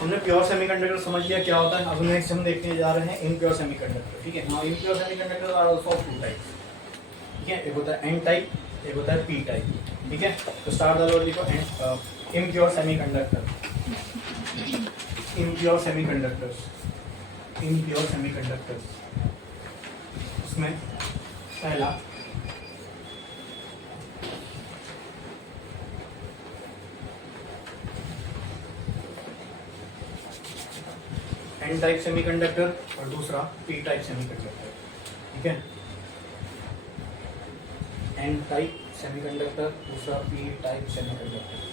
हमने pure semiconductor समझ लिया क्या होता है। अब नेक्स्ट हम देखने जा रहे हैं इम्प्योर सेमीकंडक्टर। ठीक है, now impure semiconductor are also of two types. ठीक है, एक होता है एन टाइप, एक होता है पी टाइप। ठीक है, तो स्टार्ट द लिखो impure semiconductor. Impure semiconductors, impure semiconductors, उसमें पहला एन टाइप सेमीकंडक्टर और दूसरा पी टाइप सेमीकंडक्टर। ठीक है, एन टाइप सेमीकंडक्टर, दूसरा पी टाइप सेमीकंडक्टर।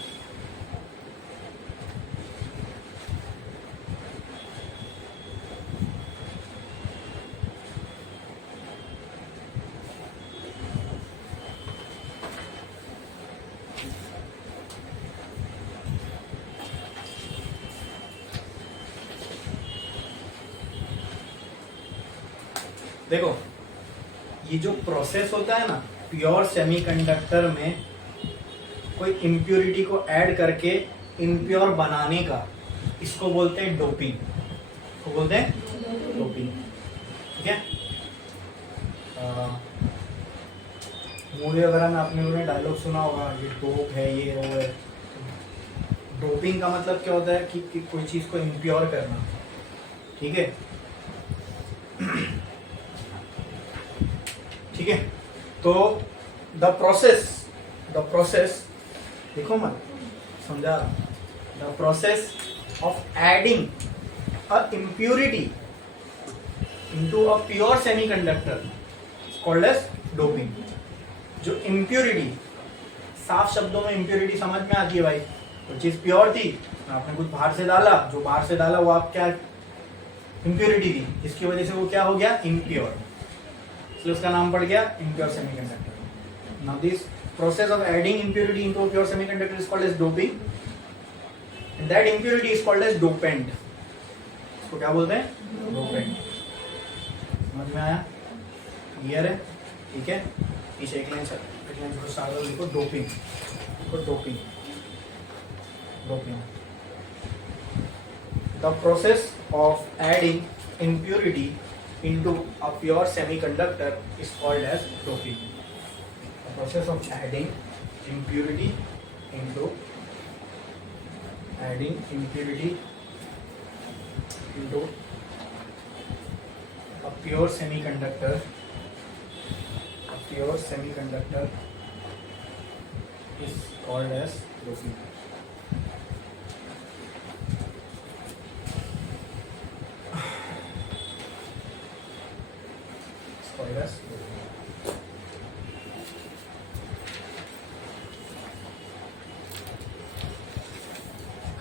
देखो, ये जो प्रोसेस होता है ना प्योर सेमीकंडक्टर में, कोई इम्प्योरिटी को ऐड करके इम्प्योर बनाने का, इसको बोलते हैं डोपिंग। इसको बोलते हैं डोपिंग। ठीक है, मूवी वगैरह में आपने डायलॉग सुना होगा, ये डोप है, ये वो है। डोपिंग का मतलब क्या होता है कि कोई चीज को इम्प्योर करना। ठीक है, ठीक है, तो द प्रोसेस देखो मत समझा, the process of adding a impurity into a pure semiconductor called as doping. जो इम्प्योरिटी, साफ शब्दों में इम्प्योरिटी समझ में आती है भाई, कोई चीज प्योर थी, आपने कुछ बाहर से डाला, जो बाहर से डाला वो आप क्या इम्प्योरिटी थी, जिसकी वजह से वो क्या हो गया इम्प्योर, इसलिए उसका नाम पड़ गया impure semiconductor. Now this process of adding impurity into a pure semiconductor is called as doping and that impurity is called as dopant. इसको क्या बोलते हैं? डोपेंट। समझ में आया? क्लियर है? ठीक है, पीछे एक लाइन जो सारा लिखो doping, doping, doping. The process of adding impurity into a pure semiconductor is called as doping. The process of adding impurity into a pure semiconductor is called as doping.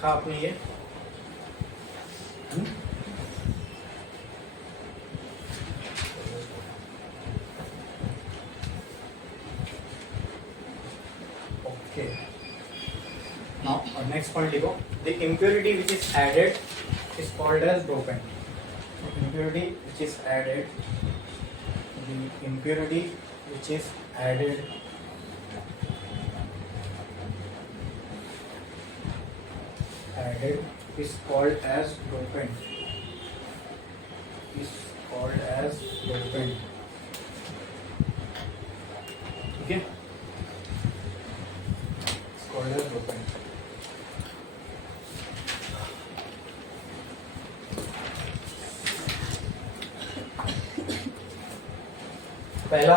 आपने ये ओके, नाउ नेक्स्ट पॉइंट लिखो, the impurity which is added is called as dopant. Impurity which is added, the impurity which is added is called as dopant. Is called as dopant. ठीक है, it's called as dopant. पहला,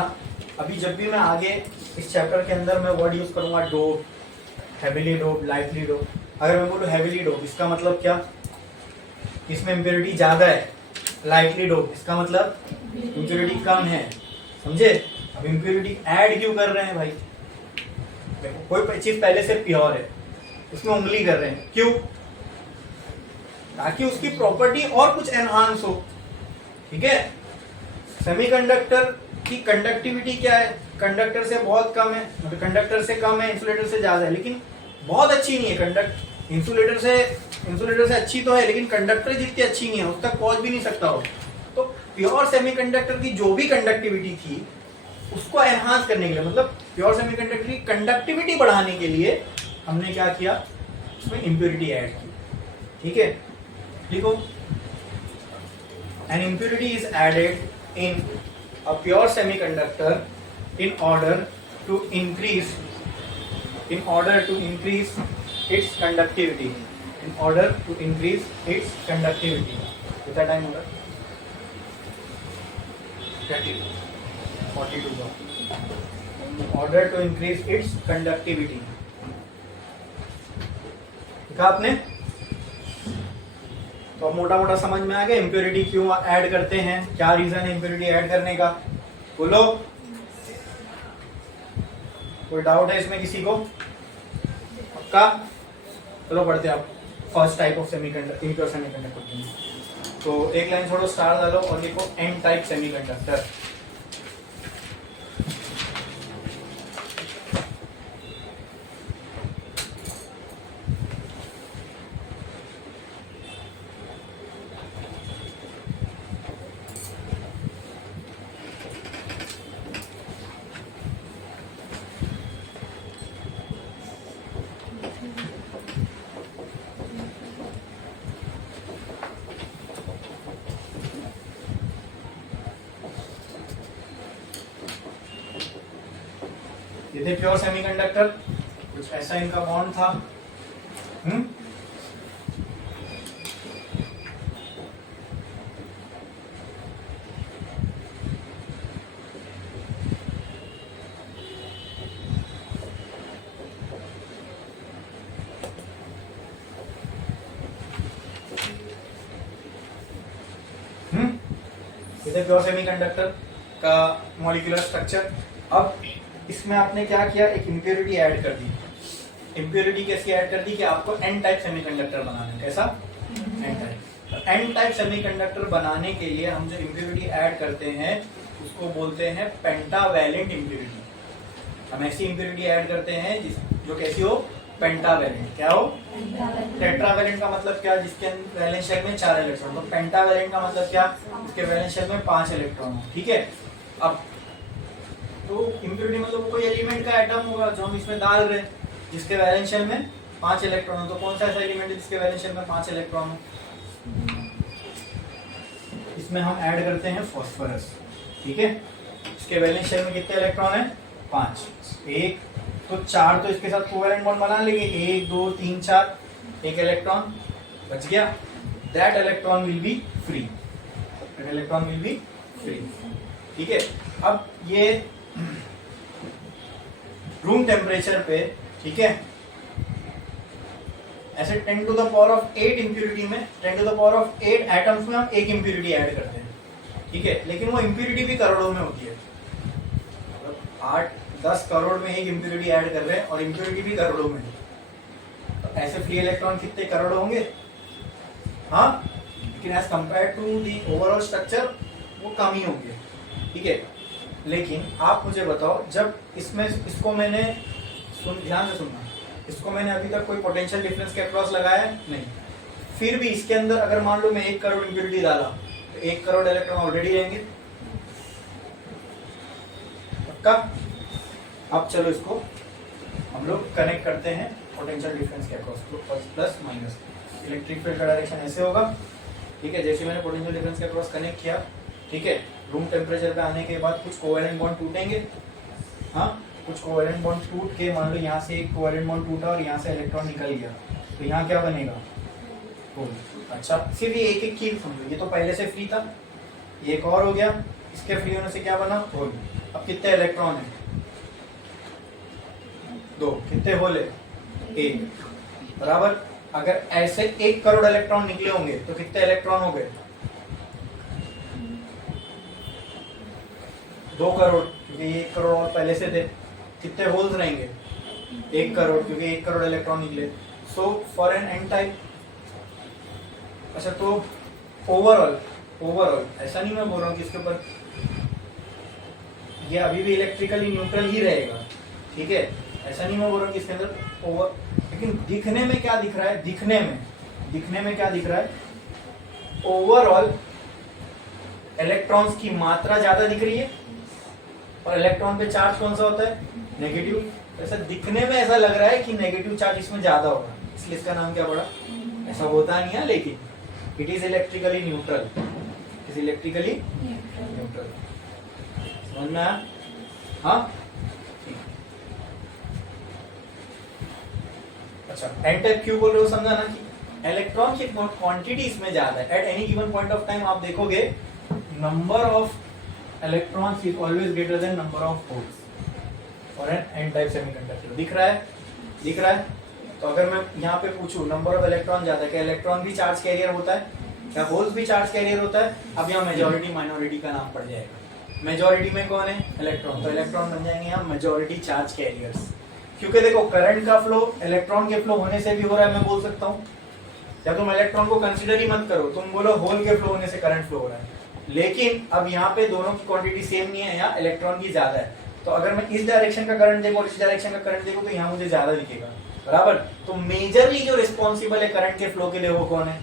अभी जब भी मैं आगे इस चैप्टर के अंदर मैं वर्ड यूज करूंगा dope, heavily dope, lightly dope. अगर मैं बोलूं हेविली डोप, इसका मतलब क्या? इसमें इम्प्योरिटी ज्यादा है। लाइटली डोप, इसका मतलब इम्प्योरिटी कम है। समझे? अब इम्प्योरिटी ऐड क्यों कर रहे हैं भाई? देखो, कोई चीज पहले से प्योर है, उसमें उंगली कर रहे हैं, क्यों? ताकि उसकी प्रॉपर्टी और कुछ एनहांस हो। ठीक है, सेमीकंडक्टर की कंडक्टिविटी क्या है? कंडक्टर से बहुत कम है, मतलब कंडक्टर से कम है, इंसुलेटर से ज्यादा है, लेकिन बहुत अच्छी नहीं है। इंसुलेटर से अच्छी तो है, लेकिन कंडक्टर जितनी अच्छी नहीं है, उस तक पहुंच भी नहीं सकता हो। तो प्योर सेमीकंडक्टर की जो भी कंडक्टिविटी थी उसको एनहांस करने के लिए, मतलब प्योर सेमीकंडक्टर की कंडक्टिविटी बढ़ाने के लिए हमने क्या किया? उसमें इम्प्योरिटी ऐड की। ठीक है, लिखो, an impurity is added in a pure semiconductor in order to increase its conductivity. कितना टाइम होगा? 42 का. In order to increase its conductivity. देखा आपने? तो मोटा मोटा समझ में आ गया इम्प्योरिटी क्यों ऐड करते हैं, क्या रीजन है इम्प्योरिटी ऐड करने का, बोलो. कोई डाउट है इसमें किसी को? पक्का? चलो पढ़ते हैं आप first type of semiconductor, impure semiconductor. तो एक लाइन छोड़ो, स्टार डालो और लिखो एन टाइप सेमीकंडक्टर. ये थे प्योर सेमीकंडक्टर, कुछ ऐसा इनका बॉन्ड था. ये थे प्योर सेमीकंडक्टर का मॉलिक्यूलर स्ट्रक्चर. अब इसमें आपने क्या किया, एक इम्प्योरिटी ऐड कर दी. इम्प्योरिटी कैसी ऐड कर दी कि आपको एन टाइप सेमीकंडक्टर बनाना है. कैसा? N type. N type semiconductor बनाने के लिए हम जो इम्प्योरिटी ऐड करते हैं उसको बोलते हैं पेंटावैलेंट इम्प्योरिटी. हम ऐसी इम्प्योरिटी ऐड करते हैं जो कैसी हो, पेंटावैलेंट. क्या हो? टेट्रावैलेंट का मतलब क्या, जिसके वैलेंस शेल में 4 इलेक्ट्रॉन. तो पेंटावैलेंट का मतलब क्या, जिसके वैलेंस शेल में 5 इलेक्ट्रॉन हो. ठीक है. अब तो इम्प्योरिटी मतलब कोई एलिमेंट का एटम होगा जो हम इसमें डाल रहे हैं, जिसके वैलेंस शेल में 5 इलेक्ट्रॉन हो. तो कौन सा ऐसा एलिमेंट है जिसके वैलेंस शेल में 5 इलेक्ट्रॉन हो? इसमें हम ऐड करते हैं फास्फोरस. ठीक है. इसके वैलेंस शेल में कितने इलेक्ट्रॉन है? 5. 1 तो 4 तो इसके साथ कोवैलेंट बॉन्ड बना लेंगे. 1 2 3 4, एक इलेक्ट्रॉन बच गया. That electron will be free. ठीक है. अब ये रूम टेम्परेचर पे, ठीक है, ऐसे 10 to the power of 8 impurity में, 10 to the power of 8 atoms में हम एक इम्प्यूरिटी ऐड करते हैं. ठीक है. लेकिन वो इम्प्यूरिटी भी करोड़ों में होती है. 8-10 करोड़ में एक इम्प्यूरिटी ऐड कर रहे हैं और इम्प्यूरिटी भी करोड़ों में. तो ऐसे फ्री इलेक्ट्रॉन कितने करोड़ होंगे? हाँ, लेकिन as compare to the overall structure वो कम ही होंगे. ठीक है. लेकिन आप मुझे बताओ, जब इसमें इसको मैंने ध्यान से सुनना, इसको मैंने अभी तक कोई पोटेंशियल डिफरेंस के अक्रॉस लगाया है नहीं. फिर भी इसके अंदर अगर मान लो मैं 1 करोड़ इम्प्यूरिटी डाला तो 1 करोड़ इलेक्ट्रॉन ऑलरेडी रहेंगे. पक्का? अब चलो इसको हम लोग कनेक्ट करते हैं पोटेंशियल डिफरेंस के अक्रॉस. तो प्लस माइनस इलेक्ट्रिक फील्ड का डायरेक्शन ऐसे होगा. ठीक है. जैसे मैंने पोटेंशियल डिफरेंस के अक्रॉस कनेक्ट किया, ठीक है, रूम टेम्परेचर पे आने के बाद कुछ कोवैलेंट बॉन्ड टूटेंगे. हाँ, कुछ कोवैलेंट बॉन्ड टूट के, मान लो यहाँ से एक कोवैलेंट बॉन्ड टूटा और यहाँ से इलेक्ट्रॉन निकल गया, तो यहाँ क्या बनेगा? होल. अच्छा, सिर्फ ये एक एक चीज समझो. ये तो पहले से फ्री था, ये एक और हो गया, इसके फ्री होने से क्या बना? होल. अब कितने इलेक्ट्रॉन है? 2. कितने होल है? 1. बराबर. अगर ऐसे 1 करोड़ इलेक्ट्रॉन निकले होंगे तो कितने इलेक्ट्रॉन हो गए? 2 करोड़, क्योंकि 1 करोड़ और पहले से थे. कितने होल्स रहेंगे? 1 करोड़, क्योंकि 1 करोड़ इलेक्ट्रॉन निकले. So for N N type. अच्छा, तो ओवरऑल ऐसा नहीं मैं बोल रहा हूँ कि इसके ऊपर ये अभी भी इलेक्ट्रिकली न्यूट्रल ही रहेगा. ठीक है. ऐसा नहीं मैं बोल रहा हूँ कि इसके अंदर ओवर, लेकिन दिखने में क्या दिख रहा है? दिखने में क्या दिख रहा है? ओवरऑल इलेक्ट्रॉन्स की मात्रा ज्यादा दिख रही है और इलेक्ट्रॉन पे चार्ज कौन सा होता है? नेगेटिव. ऐसा दिखने में ऐसा लग रहा है कि नेगेटिव चार्ज इसमें ज्यादा होगा, इसलिए इसका नाम क्या पड़ा? ऐसा होता नहीं है, लेकिन it is electrically neutral, is electrically neutral. समझ में आया? हाँ, अच्छा एन टाइप क्यों बोल रहे हो, समझा ना कि इलेक्ट्रॉन की क्वांटिटी इसमें ज्यादा है। Eight any given point of time आप देखोगे number of electrons is always greater than number of holes और एन एन टाइप सेमीकंडक्टर। दिख रहा है, दिख रहा है? तो अगर मैं यहाँ पे पूछूं नंबर ऑफ इलेक्ट्रॉन ज्यादा है, क्या इलेक्ट्रॉन भी चार्ज कैरियर होता है, क्या होल्स भी चार्ज कैरियर होता है? अब यहाँ मेजोरिटी माइनॉरिटी का नाम पड़ जाएगा। मेजोरिटी में कौन है? इलेक्ट्रॉन, तो इलेक्ट्रॉन बन जाएंगे यहाँ मेजोरिटी चार्ज कैरियर्स। क्योंकि देखो करंट का फ्लो इलेक्ट्रॉन के फ्लो होने से भी हो रहा है, मैं बोल सकता हूँ। या तुम इलेक्ट्रॉन को कंसीडर ही मत करो, तुम बोलो होल के फ्लो होने से करंट फ्लो हो रहा है। लेकिन अब यहाँ पे दोनों की क्वांटिटी सेम नहीं है, यहाँ इलेक्ट्रॉन की ज्यादा है। तो अगर मैं इस डायरेक्शन का करंट देखूं और इस डायरेक्शन का करंट देखूं तो यहाँ मुझे ज्यादा दिखेगा, बराबर। तो मेजरली जो रिस्पॉन्सिबल है करंट के फ्लो के लिए वो कौन है?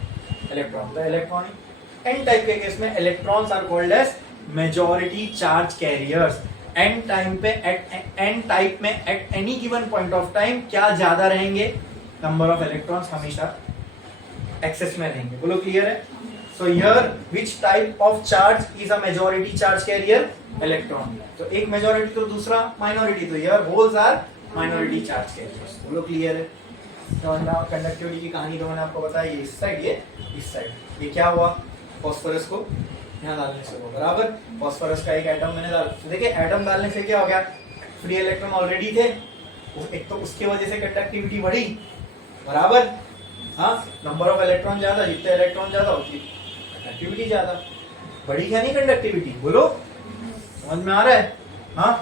इलेक्ट्रॉन। तो इलेक्ट्रॉनिक एन टाइप के केस में electrons are called as majority charge carriers. N time पे एन टाइप में at any given point of time क्या ज्यादा रहेंगे? नंबर ऑफ इलेक्ट्रॉन्स हमेशा एक्सेस में रहेंगे। बोलो क्लियर है? So here which type of charge is a majority charge carrier? Electron. तो एक मेजॉरिटी तो दूसरा माइनॉरिटी, तो here holes are minority charge carriers. बोलो क्लियर है? कंडक्टिविटी की कहानी तो मैंने आपको बताया, ये इस साइड, ये इस साइड। ये क्या हुआ? फास्फोरस को यहाँ डालने से हुआ, बराबर। फास्फोरस का एक एटम मैंने डाला, तो देखिए एटम डालने से क्या हो गया? फ्री इलेक्ट्रॉन ऑलरेडी थे, एक तो उसकी वजह से कंडक्टिविटी बढ़ी, बराबर। हाँ, नंबर ऑफ इलेक्ट्रॉन ज्यादा, जितने इलेक्ट्रॉन ज्यादा होती कंडक्टिविटी ज्यादा बढ़ी, क्या नहीं कंडक्टिविटी? बोलो, समझ में आ रहा है? हाँ,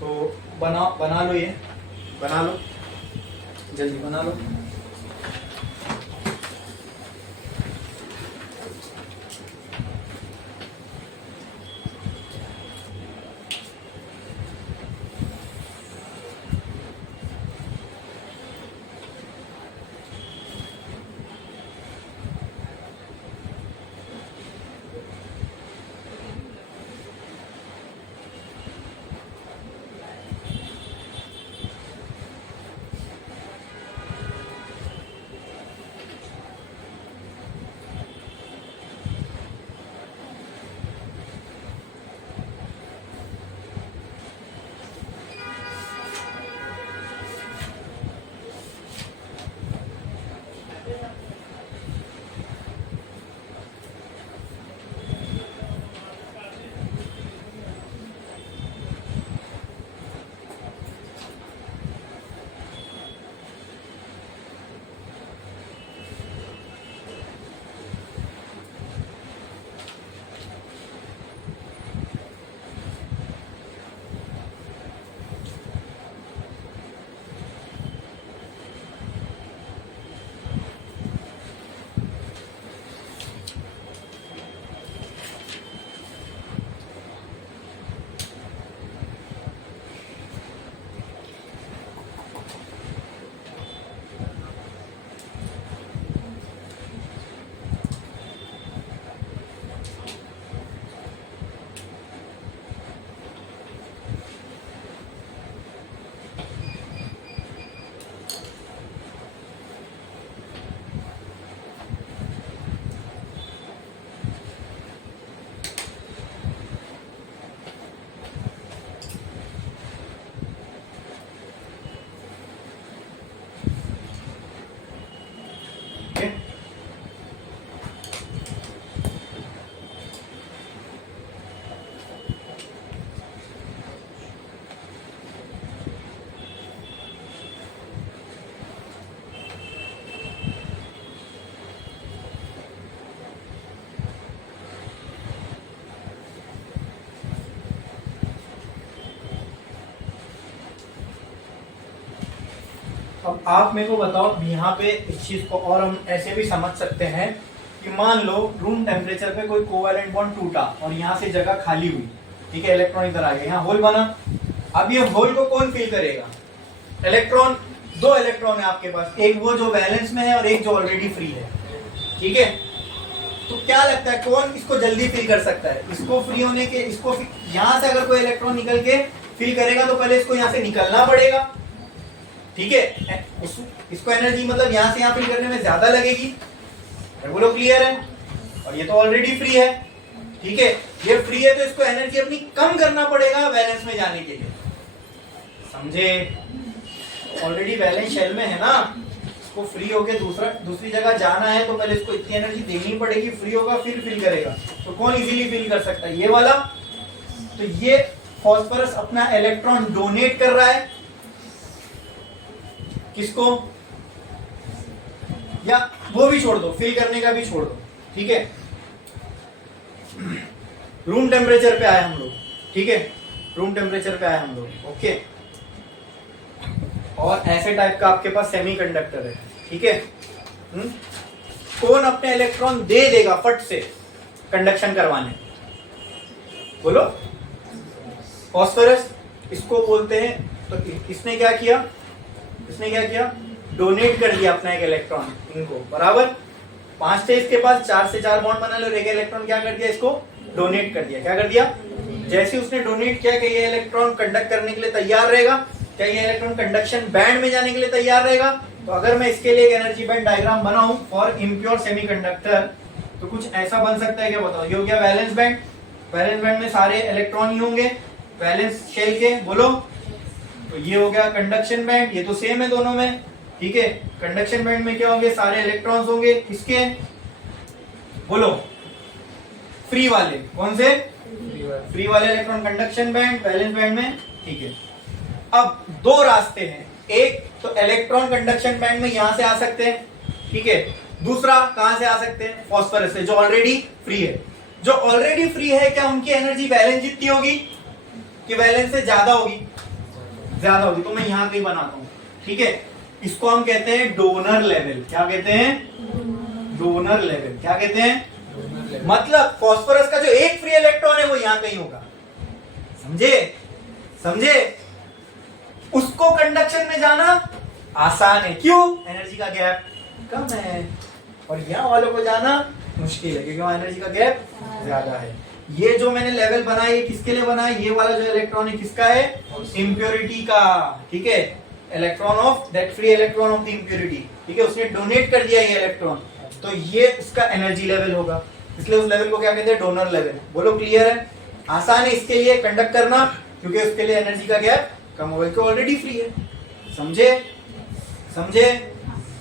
तो बना लो, ये बना लो, जल्दी बना लो। अब आप मेरे को बताओ, यहाँ पे इस चीज को और हम ऐसे भी समझ सकते हैं कि मान लो रूम टेम्परेचर पे कोई कोवैलेंट बॉन्ड टूटा और यहाँ से जगह खाली हुई, ठीक है, इलेक्ट्रॉन इधर आ गया, यहाँ होल बना। अब ये होल को कौन फिल करेगा? इलेक्ट्रॉन। दो इलेक्ट्रॉन है आपके पास, एक वो जो बैलेंस में है और एक जो ऑलरेडी फ्री है, ठीक है। तो क्या लगता है कौन इसको जल्दी फिल कर सकता है? इसको फ्री होने के, इसको यहाँ से अगर कोई इलेक्ट्रॉन निकल के फिल करेगा तो पहले इसको यहाँ से निकलना पड़ेगा, ठीक है। इसको एनर्जी मतलब यहाँ से यहाँ फिल करने में ज्यादा लगेगी। बोलो क्लियर है? और ये तो ऑलरेडी फ्री है, ठीक है। ये फ्री है तो इसको एनर्जी अपनी कम करना पड़ेगा वैलेंस में जाने के लिए, समझे। ऑलरेडी वैलेंस शेल में है ना, इसको फ्री होके दूसरी जगह जाना है तो पहले इसको इतनी एनर्जी देनी पड़ेगी, फ्री होगा फिर फिल करेगा। तो कौन इजीली फिल कर सकता है, ये वाला। तो ये फास्फोरस अपना इलेक्ट्रॉन डोनेट कर रहा है किसको, या वो भी छोड़ दो, फिल करने का भी छोड़ दो, ठीक है। रूम टेम्परेचर पे आए हम लोग, ठीक है, रूम टेम्परेचर पे आए हम लोग, ओके। और ऐसे टाइप का आपके पास सेमीकंडक्टर है, ठीक है। कौन अपने इलेक्ट्रॉन दे देगा फट से कंडक्शन करवाने, बोलो। फास्फोरस इसको बोलते हैं। तो इसने क्या किया, डोनेट कर दिया अपना एक इलेक्ट्रॉन इनको, बराबर। 5 थे इसके पास, 4 से 4 बॉन्ड बना लो, एक इलेक्ट्रॉन क्या कर दिया, इसको डोनेट कर दिया। क्या कर दिया, जैसे उसने डोनेट किया कि ये इलेक्ट्रॉन कंडक्ट करने के लिए तैयार रहेगा, क्या ये इलेक्ट्रॉन कंडक्शन बैंड में जाने के लिए तैयार रहेगा। तो अगर मैं इसके लिए एक एनर्जी बैंड डायग्राम बनाऊं फॉर इम्प्योर सेमीकंडक्टर, तो कुछ ऐसा बन सकता है, क्या बताओ। ये हो गया वैलेंस बैंड, वैलेंस बैंड में सारे इलेक्ट्रॉन ही होंगे वैलेंस शेल के, बोलो। तो ये हो गया कंडक्शन बैंड, ये तो सेम है दोनों में, ठीक है। कंडक्शन बैंड में क्या होंगे, सारे इलेक्ट्रॉन्स होंगे किसके, बोलो, फ्री वाले। कौन से, फ्री वाले electron conduction band, valence band में, ठीक है। अब 2 रास्ते हैं, एक तो इलेक्ट्रॉन कंडक्शन बैंड में यहां से आ सकते हैं, ठीक है। दूसरा कहां से आ सकते हैं, फास्फोरस से, जो ऑलरेडी फ्री है। जो ऑलरेडी फ्री है, क्या उनकी एनर्जी वैलेंस जितनी होगी कि वैलेंस से ज्यादा होगी, ज्यादा होगी। तो मैं यहां कहीं बनाता हूं, ठीक है। इसको हम कहते हैं डोनर लेवल। क्या कहते हैं, डोनर लेवल। क्या कहते हैं, मतलब फास्फोरस का जो एक फ्री इलेक्ट्रॉन है वो यहां कहीं होगा, समझे। उसको कंडक्शन में जाना आसान है, क्यों, एनर्जी का गैप कम है। और यहां वालों को जाना मुश्किल है क्योंकि वहां एनर्जी का गैप ज्यादा है। ये जो मैंने लेवल बनाया, ये किसके लिए बनाया, ये वाला जो इलेक्ट्रॉन है किसका है, इम्प्योरिटी का, ठीक है। Electron of that free electron of the impurity, ठीक है। उसने डोनेट कर दिया ये इलेक्ट्रॉन, तो ये उसका एनर्जी लेवल होगा, इसलिए उस लेवल को क्या कहते हैं, डोनर लेवल। बोलो क्लियर है, आसान है इसके लिए कंडक्ट करना क्योंकि उसके लिए एनर्जी का गैप कम होगा, क्योंकि ऑलरेडी फ्री है, समझे,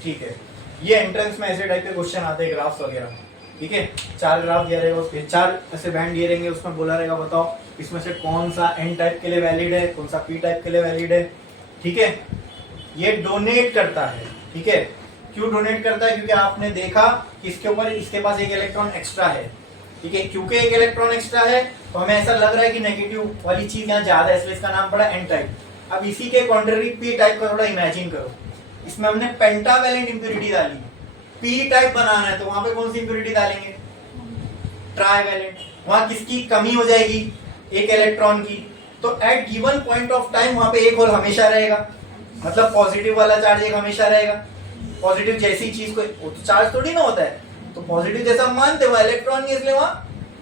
ठीक है। ये एंट्रेंस में ऐसे टाइप के क्वेश्चन आते हैं, ग्राफ्स वगैरह, ठीक है। 4 ग्राफ दिया रहेगा, उसके 4 ऐसे बैंड दिए रहेंगे, उसमें बोला रहेगा बताओ इसमें से कौन सा एन टाइप के लिए वैलिड है, कौन सा पी टाइप के लिए वैलिड है, ठीक है। ये डोनेट करता है, ठीक है। क्यों डोनेट करता है, क्योंकि आपने देखा कि इसके ऊपर इसके पास एक इलेक्ट्रॉन एक्स्ट्रा है, ठीक है। क्योंकि एक इलेक्ट्रॉन एक्स्ट्रा है तो हमें ऐसा लग रहा है कि नेगेटिव वाली चीज यहाँ ज्यादा है, इसलिए इसका नाम पड़ा एन टाइप। अब इसी के कॉन्ट्ररी पी टाइप का थोड़ा इमेजिन करो, इसमें हमने पेंटावैलेंट इंप्योरिटी डाली, पी टाइप बनाना है तो वहां पे कौन सी इंप्योरिटी डालेंगे, ट्राइवैलेंट। वहां किसकी कमी हो जाएगी, एक इलेक्ट्रॉन की। तो at given point of time वहां पे एक होल हमेशा रहेगा, मतलब पॉजिटिव वाला चार्ज एक हमेशा रहेगा। पॉजिटिव जैसी चीज को, वो तो चार्ज थोड़ी ना होता है, तो पॉजिटिव जैसा हम मानते हैं इलेक्ट्रॉन नहीं, इसलिए वहां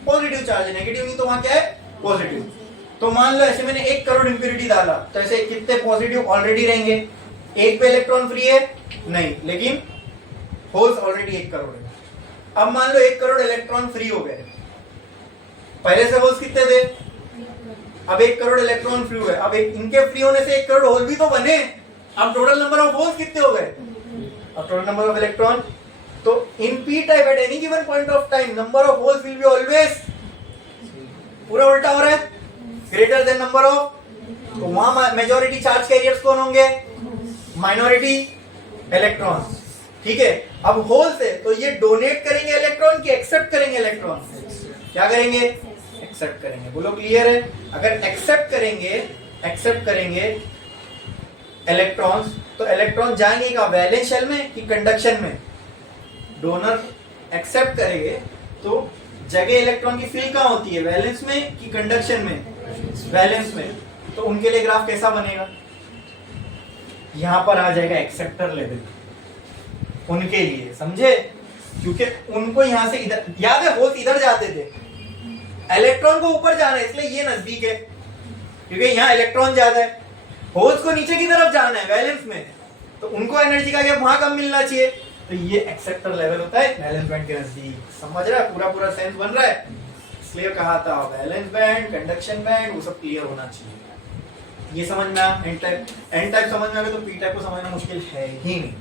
पॉजिटिव चार्ज है, नेगेटिव नहीं तो वहां क्या है, पॉजिटिव। तो मान लो ऐसे मैंने 1 करोड़ इंप्योरिटी डाला, तो ऐसे कितने पॉजिटिव ऑलरेडी रहेंगे, एक पे इलेक्ट्रॉन फ्री है नहीं, लेकिन होल्स ऑलरेडी 1 करोड़ है। अब मान लो 1 करोड़ इलेक्ट्रॉन फ्री हो गए, पहले से होल्स कितने थे, अब 1 करोड़ इलेक्ट्रॉन फ्री हुए, अब इनके फ्री होने से 1 करोड़ होल भी तो बने। अब टोटल नंबर ऑफ होल्स कितने हो गए, अब टोटल नंबर ऑफ इलेक्ट्रॉन। तो in P type at any given point of time number of holes will be always, पूरा उल्टा हो रहा है, ग्रेटर देन नंबर ऑफ। तो वहां मेजॉरिटी चार्ज कैरियर्स कौन होंगे, माइनॉरिटी इलेक्ट्रॉन्स, ठीक है। अब होल्स है तो ये डोनेट करेंगे इलेक्ट्रॉन की एक्सेप्ट करेंगे इलेक्ट्रॉन, क्या करेंगे, एक्सेप्ट करेंगे। बोलो क्लियर है। अगर एक्सेप्ट करेंगे इलेक्ट्रॉन्स, तो इलेक्ट्रॉन जाएंगे का वैलेंस शेल में कि कंडक्शन में, डोनर एक्सेप्ट करेंगे तो जगह इलेक्ट्रॉन की फिल कहां होती है, वैलेंस में कि कंडक्शन में, वैलेंस में। तो उनके लिए ग्राफ कैसा बनेगा, यहां पर आ जाएगा एक्सेप्टर लेवल उनके लिए, समझे। क्योंकि उनको यहां से इधर, याद है होल्स इधर जाते थे, इलेक्ट्रॉन को ऊपर जाना है इसलिए ये नजदीक है क्योंकि यहाँ इलेक्ट्रॉन ज्यादा है। होल्स को नीचे की तरफ जाना है वैलेंस में, तो उनको एनर्जी का गैप वहां कम मिलना चाहिए, तो ये एक्सेप्टर लेवल होता है वैलेंस बैंड के नजदीक। समझ रहा है? पूरा पूरा सेंस बन रहा है। इसलिए कहा था वैलेंस बैंड, कंडक्शन बैंड, वो सब क्लियर होना चाहिए। ये समझ में आया? एन टाइप समझ में आ गया तो पी टाइप को समझना मुश्किल है ही नहीं।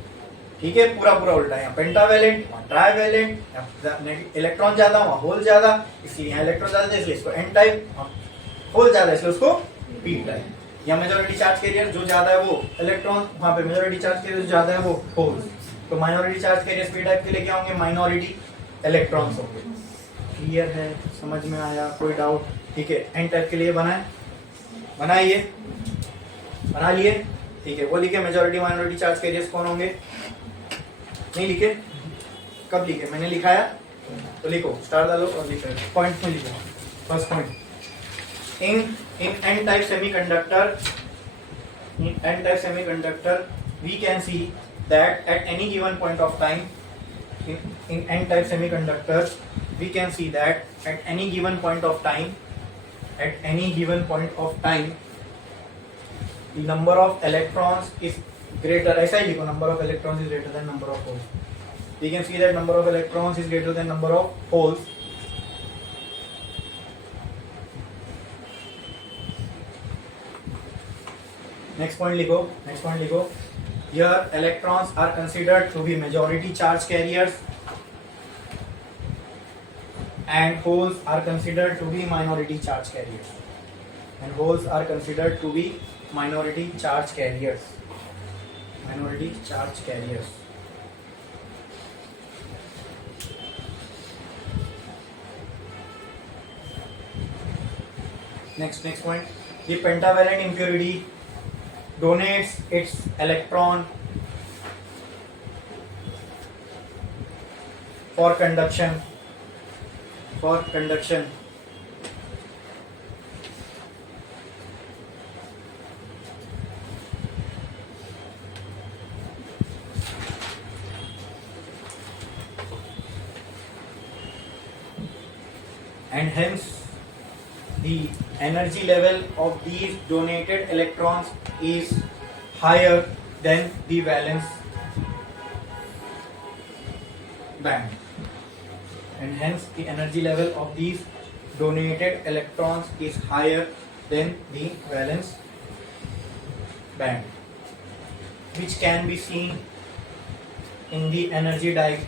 ठीक है, पूरा पूरा उल्टा है। यहाँ पेंटावैलेंट, वहाँ ट्राइवैलेंट, इलेक्ट्रॉन ज्यादा, वहाँ होल ज्यादा, इसलिए यहाँ इलेक्ट्रॉन ज्यादा, इसलिए इसको एन टाइप, होल ज्यादा, इसलिए उसको पी टाइप। यहाँ मेजॉरिटी चार्ज कैरियर जो ज्यादा है वो इलेक्ट्रॉन, वहाँ पे मेजॉरिटी चार्ज कैरियर जो ज्यादा है वो होल। तो minority charge carrier P type के लिए क्या होंगे? माइनॉरिटी इलेक्ट्रॉन्स होंगे। क्लियर है? समझ में आया? कोई डाउट? ठीक है, एन टाइप के लिए बनाइए, बना लिए। ठीक है, वो लिखे मेजॉरिटी माइनॉरिटी चार्ज कैरियर्स कौन होंगे? नहीं लिखे? कब लिखे? मैंने लिखाया तो लिखो, स्टार डालो और लिखो, पॉइंट में लिखो। First point, in N type semiconductor we can see that at any given point of time, in n-type semiconductors we can see that at any given point of time the number of electrons is greater, ऐसा ही लिखो, number of electrons is greater than number of holes. We can see that number of electrons is greater than number of holes. Next point लिखो, here electrons are considered to be majority charge carriers and holes are considered to be minority charge carriers. Next point, the pentavalent impurity donates its electron for conduction. And hence the energy level of these donated electrons is higher than the valence band. And hence the energy level of these donated electrons is higher than the valence band, which can be seen in the energy band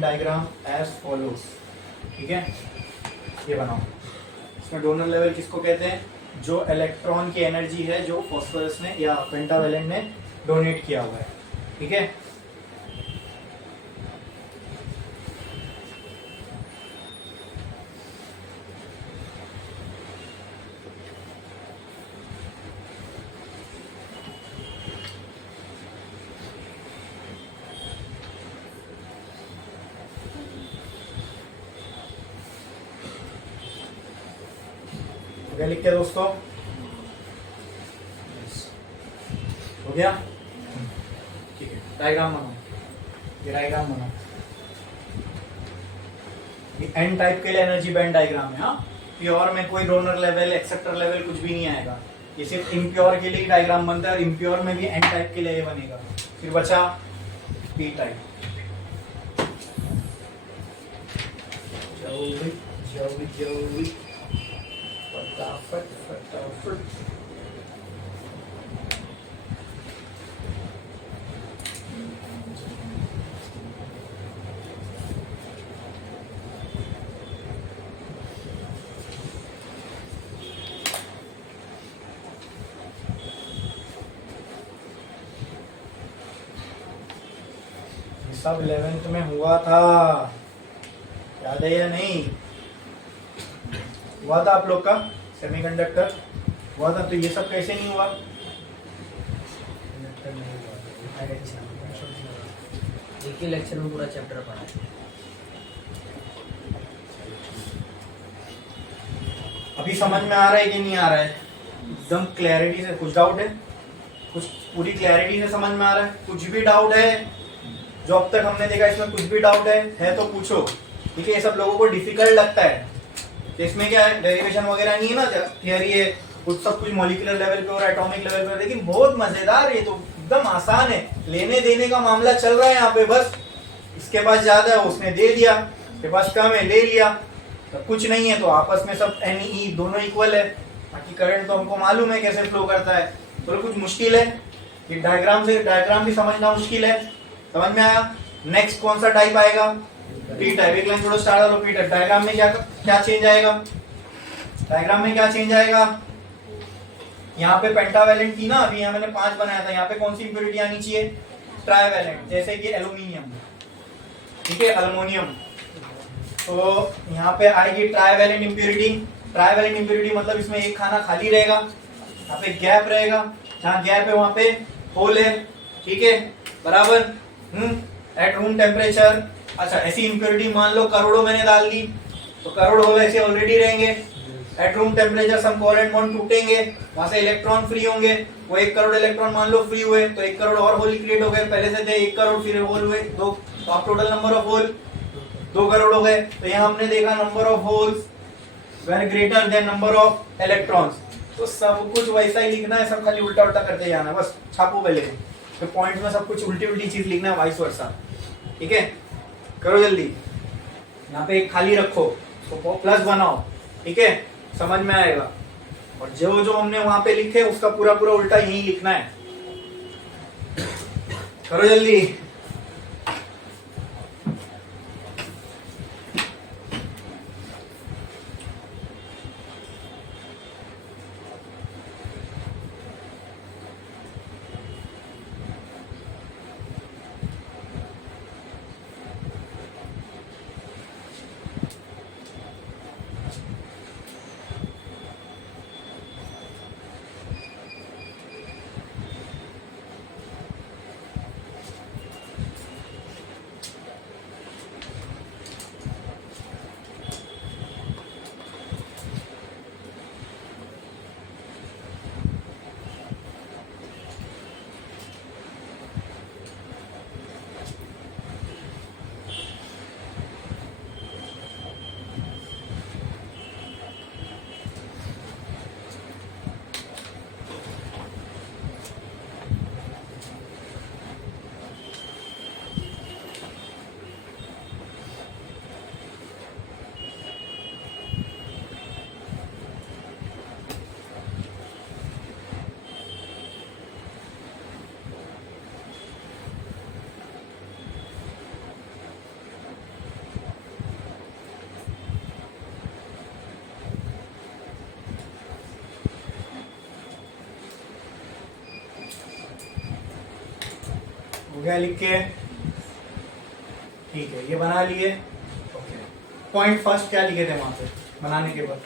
diagram as follows. ठीक है, ये बनाओ। इसमें donor level किसको कहते हैं? जो electron की एनर्जी है जो फॉस्फोरस ने या पेंटावैलेंट ने डोनेट किया हुआ है। ठीक है, क्या लिख के दोस्तों? हो गया? ठीक है, डायग्राम बनाओ। ये एन टाइप के लिए एनर्जी बैंड डायग्राम है। हाँ, प्योर में कोई डोनर लेवल, एक्सेप्टर लेवल कुछ भी नहीं आएगा। ये सिर्फ इम्प्योर के लिए ही डायग्राम बनता है और इम्प्योर में भी एन टाइप के लिए ये बनेगा। फिर बचा पी टाइप। जल्दी फटाफट। सब 11th में हुआ था, याद है या नहीं? हुआ था आप लोग का सेमीकंडक्टर हुआ था, तो ये सब कैसे नहीं हुआ? एक ही लेक्चर में पूरा चैप्टर पढ़ा है। अभी समझ में आ रहा है कि नहीं आ रहा है? एकदम क्लैरिटी से। कुछ डाउट है? कुछ पूरी क्लैरिटी से समझ में आ रहा है? कुछ भी डाउट है जो अब तक हमने देखा इसमें कुछ भी डाउट है तो पूछो। ठीक है, ये सब लोगों को डिफिकल्ट लगता है। तो इसमें क्या है, डेरिवेशन वगैरह नहीं है ना, थियरी है, कुछ सब कुछ मॉलिक्यूलर लेवल पे और एटॉमिक लेवल पे, लेकिन बहुत मजेदार, ये तो एकदम आसान है, लेने देने का मामला चल रहा है यहाँ पे, बस इसके पास ज्यादा है उसने दे दिया, इसके पास कम है ले लिया, तो कुछ नहीं है तो आपस में सब NE दोनों इक्वल है। बाकी करंट तो हमको मालूम है कैसे फ्लो करता है, तो कुछ मुश्किल है, ये डायग्राम भी समझना मुश्किल है, समझ में आया। नेक्स्ट कौन सा टाइप आएगा, पी टाइप। एक लाइन थोड़ा स्टार्ट करो, पी टाइप डायग्राम में क्या क्या चेंज आएगा, डायग्राम में क्या चेंज आएगा, यहाँ पे पेंटावैलेंट थी ना, अभी यहाँ मैंने 5 बनाया था, यहाँ पे कौन सी इंप्योरिटी आनी चाहिए, ट्राइवैलेंट, जैसे कि एल्यूमिनियम, ठीक है, अल्मोनियम, तो यहाँ पे आएगी ट्राइवैलेंट इंप्योरिटी। ट्राइवैलेंट इंप्योरिटी मतलब इसमें एक खाना खाली रहेगा, यहाँ पे गैप रहेगा, जहाँ गैप है वहां पे होल है, ठीक है, बराबर, एट रूम टेम्परेचर। अच्छा, ऐसी इंप्योरिटी मान लो करोड़ों मैंने डाल दी, तो करोड़ होल ऐसे ऑलरेडी रहेंगे, at room temperature some covalent bond टूटेंगे, वहां से इलेक्ट्रॉन फ्री होंगे, वो 1 करोड़ इलेक्ट्रॉन मान लो फ्री हुए, तो 1 करोड़ और होल क्रिएट हो गए, पहले से थे 1 करोड़, फिर होल हुए 2, तो आप total number of hole 2 crore हो गए। तो यहाँ हमने देखा number of holes were greater than number of electrons, तो सब कुछ वैसा ही लिखना है, सब खाली उल्टा उल्टा करते जाना, बस छापो पहले, तो पॉइंट में सब कुछ उल्टी उल्टी चीज लिखना है, वाइस वर्सा, ठीक है, करो जल्दी। यहाँ पे एक खाली रखो, तो प्लस बनाओ, ठीक है, समझ में आएगा, और जो जो हमने वहां पे लिखे उसका पूरा पूरा उल्टा यही लिखना है, करो जल्दी। हो गया लिख के, ठीक है, ये बना लिए, ओके। पॉइंट फर्स्ट क्या लिखे थे वहां पे बनाने के बाद,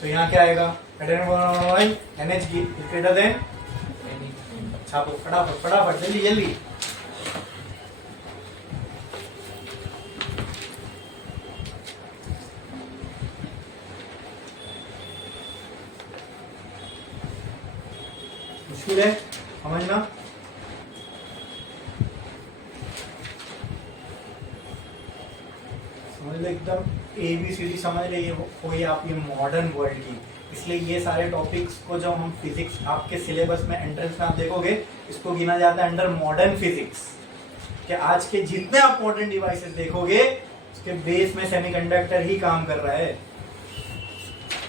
तो यहाँ क्या आएगा, NH ग्रेटर देन, छापो फटाफट फटाफट, जल्दी जल्दी। मुश्किल है समझना, समझ लो एकदम ABCD समझ रही है कोई आप ये मॉडर्न वर्ल्ड की, इसलिए ये सारे टॉपिक्स को जब हम फिजिक्स आपके सिलेबस में एंट्रेंस में आप देखोगे, इसको गिना जाता है अंडर मॉडर्न फिजिक्स, कि आज के जितने आप मॉडर्न डिवाइसेस देखोगे उसके बेस में सेमीकंडक्टर ही काम कर रहा है।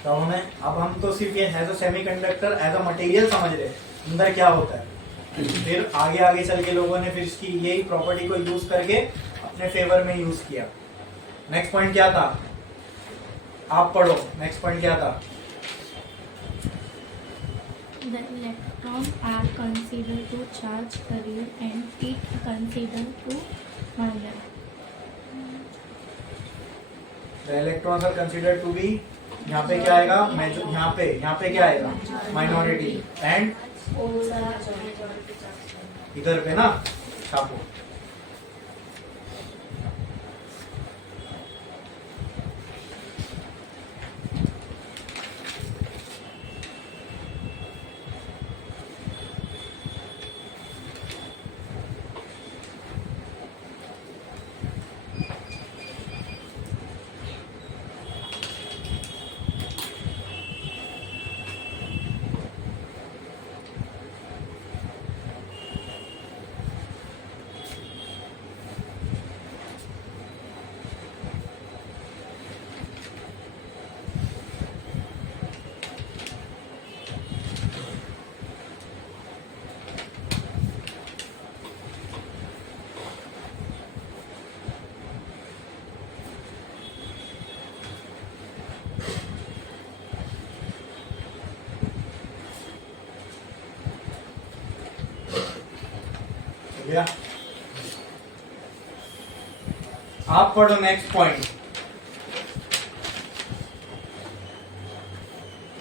तो हमें अब हम तो सिर्फ ये as a semiconductor as a material समझ रहे हैं, अंदर क्या होता है, फिर आगे आगे चल के लोगों ने फिर इसकी यही प्रॉपर्टी को यूज करके अपने फेवर में यूज किया। नेक्स्ट पॉइंट क्या था, आप पढ़ो, नेक्स्ट पॉइंट क्या था, The electrons are considered to charge carrier and it considered to minor. The electrons are considered to be, यहाँ पे क्या आएगा, यहाँ पे क्या आएगा, माइनॉरिटी, एंड इधर पे ना छापो, आप पढ़ो next point.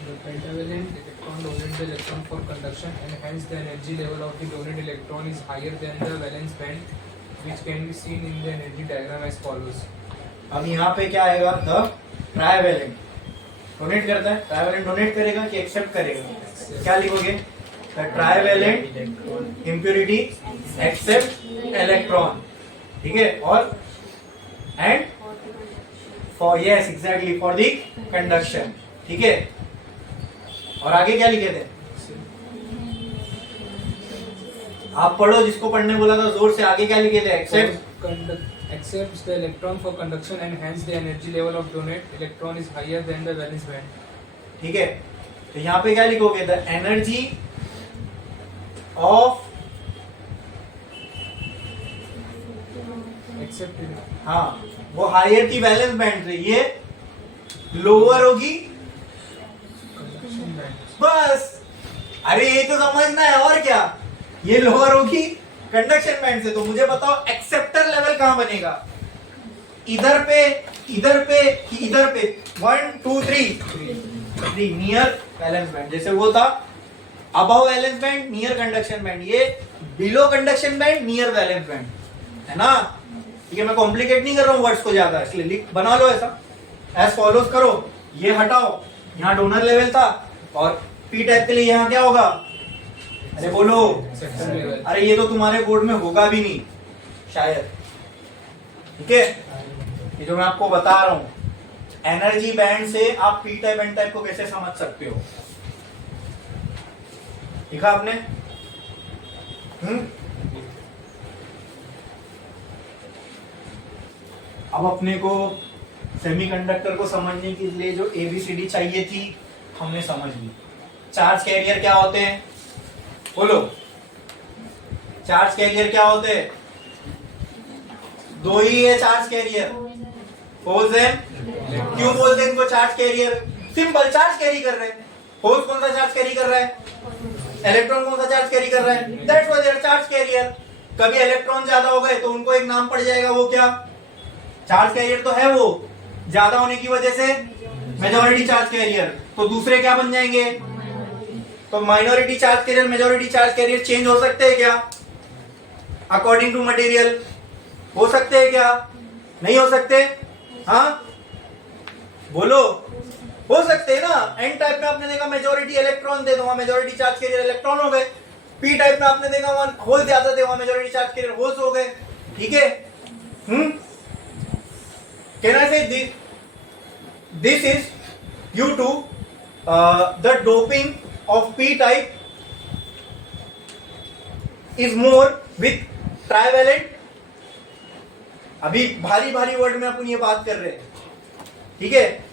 The pentavalent electron donates the electron for conduction and hence the energy level of the donated electron is higher than the valence band, which can be seen in the energy diagram as follows. अब यहाँ पे क्या आएगा? The trivalent donate करता है, trivalent donate करेगा कि accept करेगा? क्या लिखोगे? The trivalent impurity accept electron, ठीक है, और and for, yes exactly, for the conduction, ठीक है। और आगे क्या लिखे थे? आप पढ़ो, जिसको पढ़ने बोला था जोर से, आगे क्या लिखे थे? Accepts the electron for conduction and hence the energy level of donate electron is higher than the valence band. ठीक है, तो यहाँ पे क्या लिखोगे? The energy of, Accepted. हाँ, वो हायर थी वैलेंस बैंड से, ये लोअर होगी Conduction band. बस। अरे ये तो समझना है, और क्या? ये लोअर होगी कंडक्शन बैंड से। तो मुझे बताओ एक्सेप्टर लेवल कहां बनेगा? इधर पे, इधर पे कि इधर पे? 1 2 3 नियर वैलेंस बैंड। जैसे वो था above valence band near conduction band, ये below conduction band near valence band, है ना? ठीक है, मैं कॉम्प्लिकेट नहीं कर रहा हूं वर्ड्स को ज्यादा, इसलिए लिख बना लो ऐसा, एज फॉलोज करो। ये हटाओ, यहाँ डोनर लेवल था, और पी टाइप के लिए यहाँ क्या होगा? अरे बोलो, Acceptor level. अरे ये तो तुम्हारे बोर्ड में होगा भी नहीं शायद, ठीक है? ये जो मैं आपको बता रहा हूं, एनर्जी बैंड से आप पी टाइप एन टाइप को कैसे समझ सकते हो? लिखा आपने? अब अपने को सेमीकंडक्टर को समझने के लिए जो एबीसीडी चाहिए थी, हमने समझ ली। चार्ज कैरियर क्या होते हैं? बोलो, चार्ज कैरियर क्या होते हैं? दो ही है चार्ज कैरियर, होल्स एंड, क्यों बोलते हैं इनको charge carrier? Simple, charge carry कर रहे हैं। होल्स कौन सा चार्ज कैरी कर रहा है? इलेक्ट्रॉन कौन सा चार्ज कैरी कर रहा है? That's why they are charge carrier. कभी इलेक्ट्रॉन ज्यादा हो गए तो उनको एक नाम पड़ जाएगा, वो क्या? चार्ज कैरियर तो है, वो ज्यादा होने की वजह से मेजॉरिटी चार्ज कैरियर। तो दूसरे क्या बन जाएंगे? तो minority charge carrier, majority charge career change हो सकते हैं क्या? अकॉर्डिंग टू मटेरियल हो सकते हैं क्या? नहीं हो सकते? हाँ बोलो, हो सकते हैं ना? एन टाइप में आपने देखा मेजॉरिटी इलेक्ट्रॉन दे, वहां मेजॉरिटी चार्ज कैरियर इलेक्ट्रॉन हो गए। पी टाइप में आपने देखा वहां होल ज्यादा थे, वहां मेजॉरिटी चार्ज कैरियर होल्स हो गए, ठीक है? Can I say this is due to the doping of p type is more with trivalent। अभी भारी भारी वर्ड में अपन ये बात कर रहे हैं, ठीक है?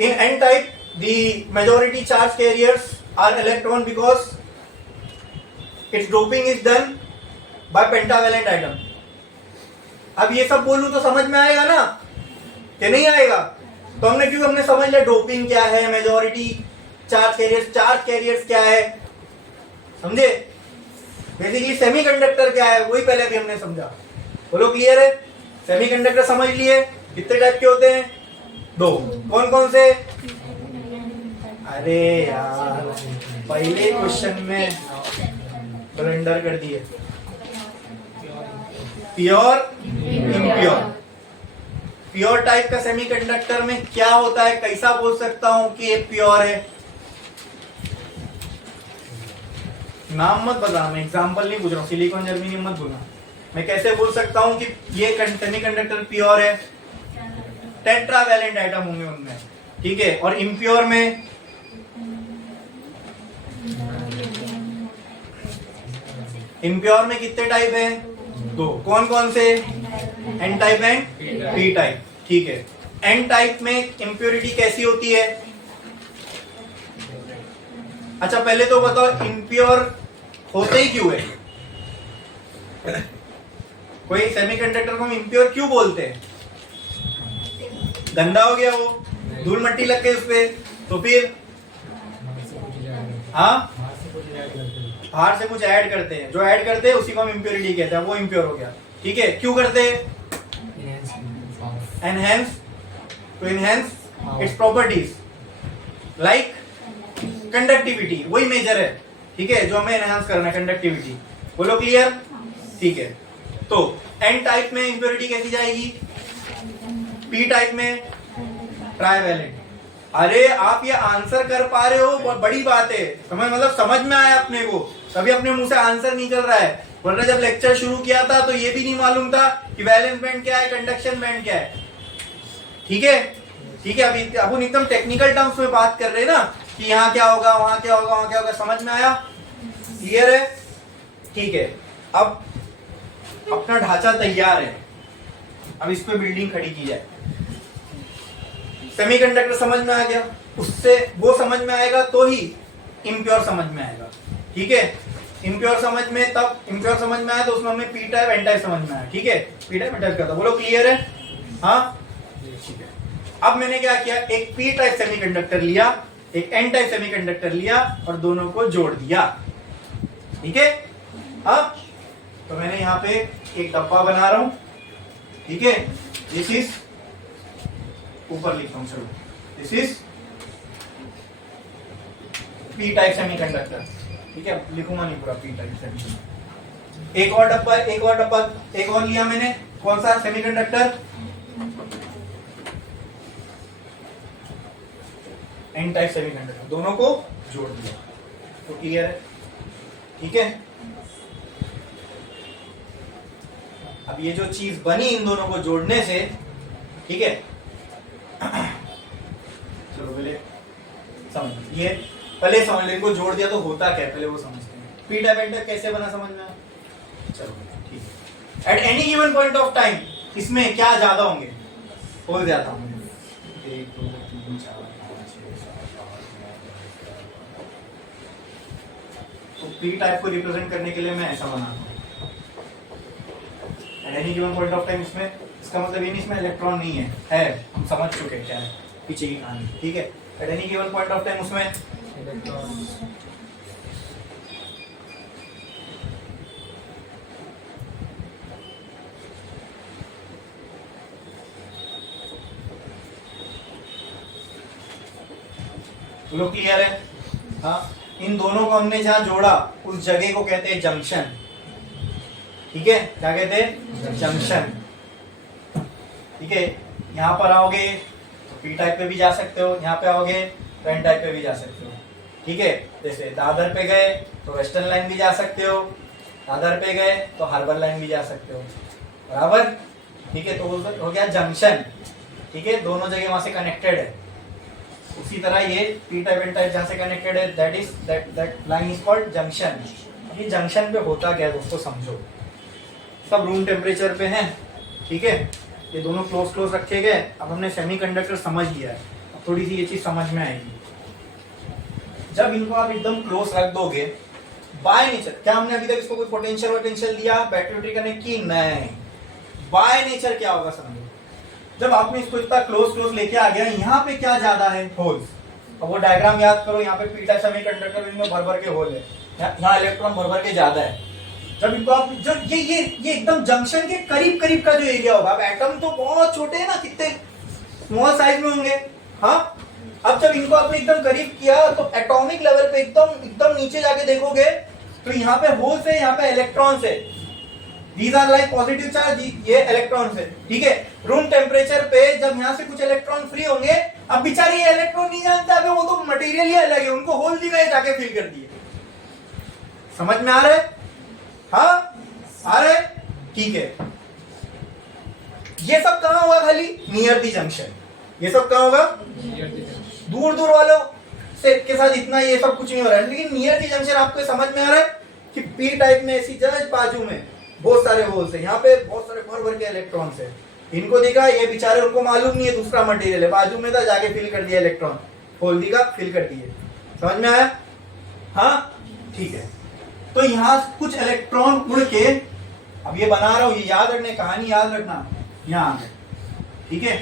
In n type the majority charge carriers are electron because its doping is done by pentavalent atom। अब ये सब बोलूं तो समझ में आएगा ना कि नहीं आएगा? तो हमने समझ लिया डोपिंग क्या है, मेजॉरिटी चार्ज कैरियर्स क्या है, समझे? बेसिकली सेमीकंडक्टर क्या है, वही पहले भी हमने समझा। बोलो क्लियर है? सेमीकंडक्टर समझ लिए? कितने टाइप के होते हैं? दो। कौन कौन से? अरे यार, पहले क्वेश्चन में ब्लंडर कर दिए। Pure, impure. प्योर टाइप का सेमीकंडक्टर में क्या होता है? कैसा बोल सकता हूं कि ये प्योर है? नाम मत बता, मैं एग्जांपल नहीं पूछ रहा हूं, सिलिकॉन जर्मेनियम मत बोलना। मैं कैसे बोल सकता हूं कि ये सेमीकंडक्टर प्योर है? टेट्रावैलेंट एटम होंगे उनमें, ठीक है? और इम्प्योर में कितने टाइप है? दो। कौन कौन से? N type and P type, ठीक है? एन टाइप में इम्प्योरिटी कैसी होती है? अच्छा पहले तो बताओ इम्प्योर होते ही क्यों है? कोई सेमीकंडक्टर को हम इम्प्योर क्यों बोलते हैं? गंदा हो गया वो, धूल मट्टी लग गई उस पे, तो फिर हाँ बाहर से कुछ ऐड करते हैं, जो ऐड करते हैं उसी को हम इम्प्योरिटी कहते हैं, वो इम्प्योर हो गया। ठीक है, क्यों करते हैं? Enhancement of enhance, to enhance its properties, like conductivity, वही मेजर है, ठीक है, जो हमें एनहांस करना है, कंडक्टिविटी। बोलो क्लियर? ठीक है, तो एन टाइप में इंप्योरिटी कैसी जाएगी? पी टाइप में ट्राइवैलेंट। अरे आप ये आंसर कर पा रहे हो, बहुत बड़ी बात है, समझ में आया अपने को, तभी अपने मुंह से आंसर निकल रहा है, वरना जब लेक्चर शुरू किया था तो ये भी नहीं मालूम था कि वैलेंस बैंड क्या है, कंडक्शन बैंड क्या है। ठीक है, ठीक है, अभी अब एकदम टेक्निकल टर्म्स में बात कर रहे हैं ना, कि यहाँ क्या होगा, वहां क्या होगा, वहां क्या होगा, समझ में आया? क्लियर है? ठीक है, अब अपना ढांचा तैयार है, अब इस पे बिल्डिंग खड़ी की जाए। सेमीकंडक्टर समझ में आ गया, उससे वो समझ में आएगा तो ही इम्प्योर समझ में आएगा। ठीक है, इम्प्योर समझ में, तब इम्प्योर समझ में आया तो उसमें हमें पी टाइप एन टाइप समझ में आया। ठीक है, पी टाइप एन टाइप करता, बोलो क्लियर है? हाँ, ठीक है। अब मैंने क्या किया, एक पी टाइप सेमीकंडक्टर लिया, एक एन टाइप सेमीकंडक्टर लिया और दोनों को जोड़ दिया। ठीक है, अब तो मैंने यहाँ पे एक डब्बा बना रहा हूं, ठीक है, दिस इज, ऊपर लिखता हूं, चलो, this is P type semiconductor. ठीक है, लिखूंगा नहीं पूरा, पी टाइप सेमीकंडक्टर। एक और डब्बा, एक और लिया मैंने, कौन सा सेमीकंडक्टर? एन टाइप सेमीकंडक्टर, दोनों को जोड़ दिया, तो क्लियर है? ठीक है, अब ये जो चीज बनी इन दोनों को जोड़ने से, ठीक है, चलो पहले समझ, ये पहले समझ लो, इनको जोड़ दिया तो होता क्या है, पहले वो समझते हैं। पी टाइप एन टाइप कैसे बना, समझ में आया? चलो ठीक है। Eight any given point of time इसमें क्या ज्यादा होंगे? होल ज्यादा होंगे, 1 2 3 4 5 6 7 8 9 10। तो पी टाइप को रिप्रेजेंट करने के लिए मैं ऐसा बनाता हूँ, eight any given point of time. इसमें इसका मतलब ये नहीं इसमें इलेक्ट्रॉन नहीं है, हम समझ चुके हैं क्या है पीछे की कहानी। ठीक है, eight any given point of time उसमें इलेक्ट्रॉन लोग क्लियर है? हाँ, इन दोनों को हमने जहां जोड़ा उस जगह को कहते हैं जंक्शन। ठीक है, क्या कहते हैं? जंक्शन। ठीक है, यहाँ पर आओगे तो पी टाइप पे भी जा सकते हो, यहाँ पे आओगे तो एन टाइप पे भी जा सकते हो। ठीक है, जैसे दादर पे गए तो वेस्टर्न लाइन भी जा सकते हो, दादर पे गए तो हार्बर लाइन भी जा सकते हो, बराबर? ठीक है, तो हो गया जंक्शन। ठीक है, दोनों जगह वहां से कनेक्टेड है। उसी तरह ये पी टाइप एन टाइप जहां से कनेक्टेड है, that line is called junction. ये जंक्शन पे होता क्या है दोस्तों, समझो। सब रूम टेम्परेचर पे है, ठीक है, ये दोनों क्लोज रखे गए। अब हमने सेमीकंडक्टर समझ लिया है, अब थोड़ी सी ये चीज समझ में आएगी। जब इनको आप एकदम क्लोज रख दोगे, बाय नेचर, क्या हमने अभी तक इसको कोई पोटेंशियल दिया बैटरी कनेक्ट की? नहीं। बाय नेचर क्या होगा समझो, जब आपने इसको इतना क्लोज लेके आ गया, यहाँ पे क्या ज्यादा है? होल्स। अब वो डायग्राम याद करो, यहाँ पे पी टाइप सेमीकंडक्टर, इनमें भर के होल है, यहाँ इलेक्ट्रॉन भर के ज्यादा है। जब इनको आप जो ये एकदम जंक्शन के करीब का जो एरिया होगा, अब एटम तो बहुत छोटे हैं ना, कितने स्मॉल साइज में होंगे। हाँ, अब जब इनको आपने एकदम करीब किया तो एटॉमिक लेवल पे एकदम नीचे जाके देखोगे तो यहाँ पे होल्स है, यहाँ पे इलेक्ट्रॉन्स है। These are like positive charge, ये इलेक्ट्रॉन्स है। ठीक है, रूम टेम्परेचर पे जब यहाँ से कुछ इलेक्ट्रॉन फ्री होंगे, अब बेचारे ये इलेक्ट्रॉन नहीं जानते, अबे वो तो मटेरियल ही अलग है, उनको होल दी गए, जाके फिल कर दिए। समझ में आ रहा है? हाँ, आ रहा है? ठीक है, ये सब कहाँ होगा? खाली नियर दी जंक्शन। ये सब कहाँ होगा? दूर वालों से के साथ इतना ये सब कुछ नहीं हो रहा है, लेकिन नियर दी जंक्शन आपको समझ में आ रहा है कि पी टाइप में ऐसी जस्ट बाजू में बहुत सारे होल्स है, यहाँ पे बहुत सारे भर के इलेक्ट्रॉन्स है। इनको दिखा, ये बेचारे, उनको मालूम नहीं है दूसरा मटेरियल है, बाजू में था, जाके फिल कर दिया इलेक्ट्रॉन, खोल दिया, फिल कर दिए। समझ में आया? हाँ, ठीक है। तो यहाँ कुछ इलेक्ट्रॉन उड़ के, अब ये बना रहा हूं, ये याद रखने, कहानी याद रखना, यहाँ आ गए। ठीक है,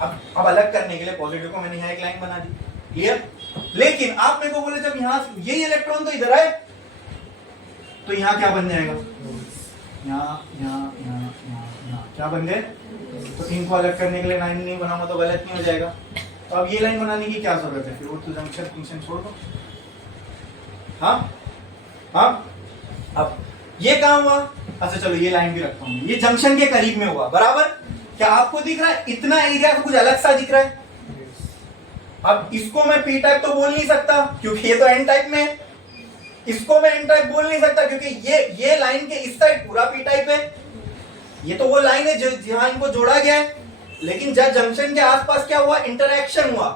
अब अलग करने के लिए पॉजिटिव को मैंने यहाँ एक लाइन बना दी, क्लियर? लेकिन आप मेरे को बोले जब यहां यही इलेक्ट्रॉन तो इधर आए तो यहां क्या बन जाएगा, यहाँ क्या बन गए, तो इनको अलग करने के लिए लाइन नहीं बनाऊंगा तो गलत नहीं हो जाएगा। तो अब ये लाइन बनाने की क्या जरूरत है, फिर वो तो जंक्शन फंक्शन छोड़ दो। हाँ हाँ, अब ये कहाँ हुआ, अच्छा चलो ये लाइन भी रखता हूँ, ये जंक्शन के करीब में हुआ, बराबर। क्या आपको दिख रहा है इतना एरिया तो कुछ अलग सा दिख रहा है। अब इसको मैं पी टाइप तो बोल नहीं सकता क्योंकि ये तो एन टाइप में है, इसको मैं एन टाइप बोल नहीं सकता क्योंकि ये लाइन के इस साइड पूरा पी टाइप है, ये तो वो लाइन है जहां इनको जोड़ा गया है। लेकिन जब जंक्शन के आसपास क्या हुआ, इंटरैक्शन हुआ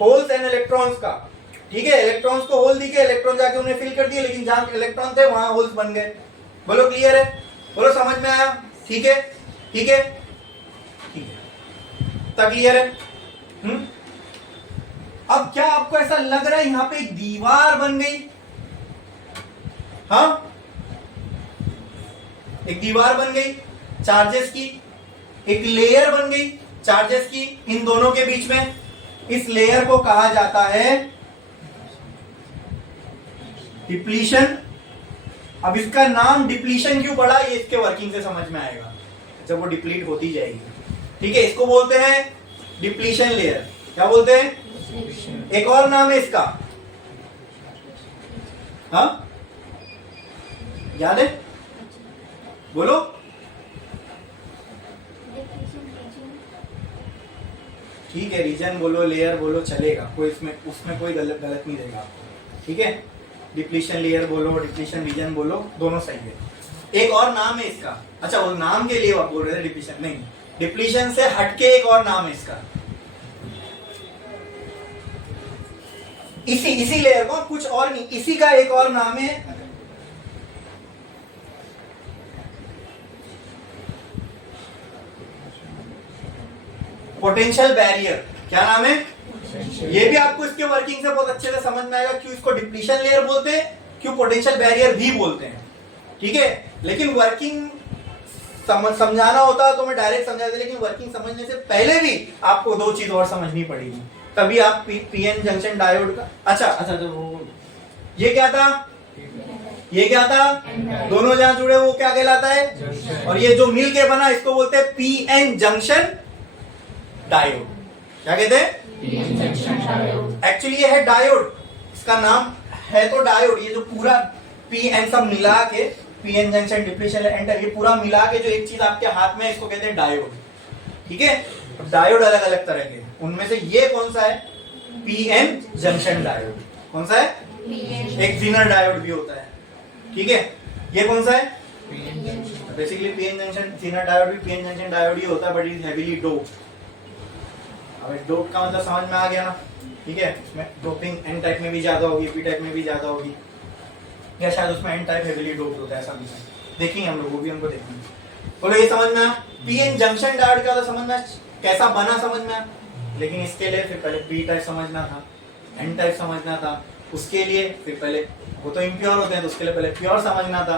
होल्स एंड इलेक्ट्रॉन्स का, ठीक है। इलेक्ट्रॉन्स को होल दिखे, इलेक्ट्रॉन जाके उन्हें फिल कर दिए, लेकिन जहां इलेक्ट्रॉन थे वहां होल्स बन गए। बोलो क्लियर है, बोलो समझ में आया, ठीक है ठीक है ठीक है, तक क्लियर है। अब क्या आपको ऐसा लग रहा है यहां पे एक दीवार बन गई, हाँ एक दीवार बन गई चार्जेस की, एक लेयर बन गई चार्जेस की इन दोनों के बीच में। इस लेयर को कहा जाता है डिप्लीशन। अब इसका नाम डिप्लीशन क्यों पड़ा, ये इसके वर्किंग से समझ में आएगा जब वो डिप्लीट होती जाएगी, ठीक है। इसको बोलते हैं डिप्लीशन लेयर, क्या बोलते हैं, एक और नाम है इसका, हाँ याद है, बोलो। ठीक है, रीजन बोलो, लेयर बोलो, चलेगा, कोई उसमें कोई गलत नहीं रहेगा आपको, ठीक है। डिप्लीशन लेयर बोलो, डिप्लीशन रीजन बोलो, दोनों सही है। एक और नाम है इसका, अच्छा वो नाम के लिए आप बोल रहे थे डिप्लीशन, नहीं, डिप्लीशन से हटके एक और नाम है इसका, इसी लेयर को, कुछ और नहीं, इसी का एक और नाम है पोटेंशियल बैरियर। क्या नाम है, ये भी आपको इसके वर्किंग से बहुत अच्छे से समझ में आएगा, क्यों इसको डिप्लीशन लेयर बोलते हैं, क्यों पोटेंशियल बैरियर भी बोलते हैं, ठीक है। लेकिन वर्किंग समझाना होता तो मैं डायरेक्ट समझा देता, लेकिन वर्किंग समझने से पहले भी आपको दो चीज और समझनी पड़ेगी, तभी आप पीएन जंक्शन डायोड का, अच्छा तो वो ये क्या था, ये क्या था, दोनों जहां जुड़े वो क्या कहलाता है, और ये जो मिल के बना इसको बोलते हैं पीएन जंक्शन डायोड। क्या कहते हैं, एक्चुअली ये है डायोड, इसका नाम है तो डायोड। ये जो पूरा पीएन सब मिला के, पीएन जंक्शन डिप्लीशन एंटर, ये पूरा मिला के जो एक चीज आपके हाथ में है इसको कहते हैं डायोड, ठीक है। डायोड अलग अलग तरह के, उनमें से ये कौन सा है, पीएन जंक्शन डायोड। कौन सा है, एक जीनर डायोड भी होता है, ठीक है। ये कौन सा है, basically PN junction Zener diode भी पीएन जंक्शन डायोड ही होता है, बट इज हेवीली डोप्ड। अब डोप का मतलब समझ में आ गया ना, ठीक है। इसमें डोपिंग एन टाइप में भी ज्यादा होगी, पी टाइप में भी ज्यादा होगी, या शायद उसमें एन टाइप हेवीली डोप्ड होता है, ऐसा भी देखेंगे हम लोग, वो भी हमको देखेंगे। बोलो ये समझ में आया, पीएन जंक्शन डायोड का समझ में, कैसा बना समझ में आया। लेकिन इसके लिए फिर पहले पी टाइप समझना था, एन टाइप समझना था, उसके लिए फिर पहले वो तो इम्प्योर होते हैं तो उसके लिए पहले प्योर समझना था,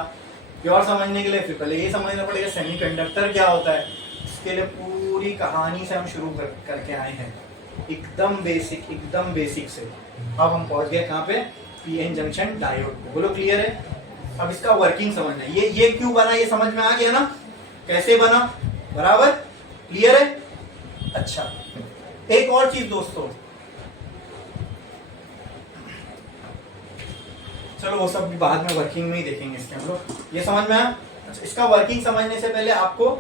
प्योर समझने के लिए फिर पहले ये समझना पड़ेगा सेमीकंडक्टर क्या होता है। इसके लिए पूरी कहानी से हम शुरू करके आए हैं, एकदम बेसिक से। अब हम पहुंच गए कहाँ पे, पीएन जंक्शन डायोड को। बोलो क्लियर है। अब इसका वर्किंग समझना है, ये क्यों बना ये समझ में आ गया ना, कैसे बना, बराबर क्लियर है। अच्छा एक और चीज दोस्तों, चलो वो सब भी बाद में वर्किंग में ही देखेंगे इसके हम लोग। ये समझ में आया। अच्छा इसका वर्किंग समझने से पहले आपको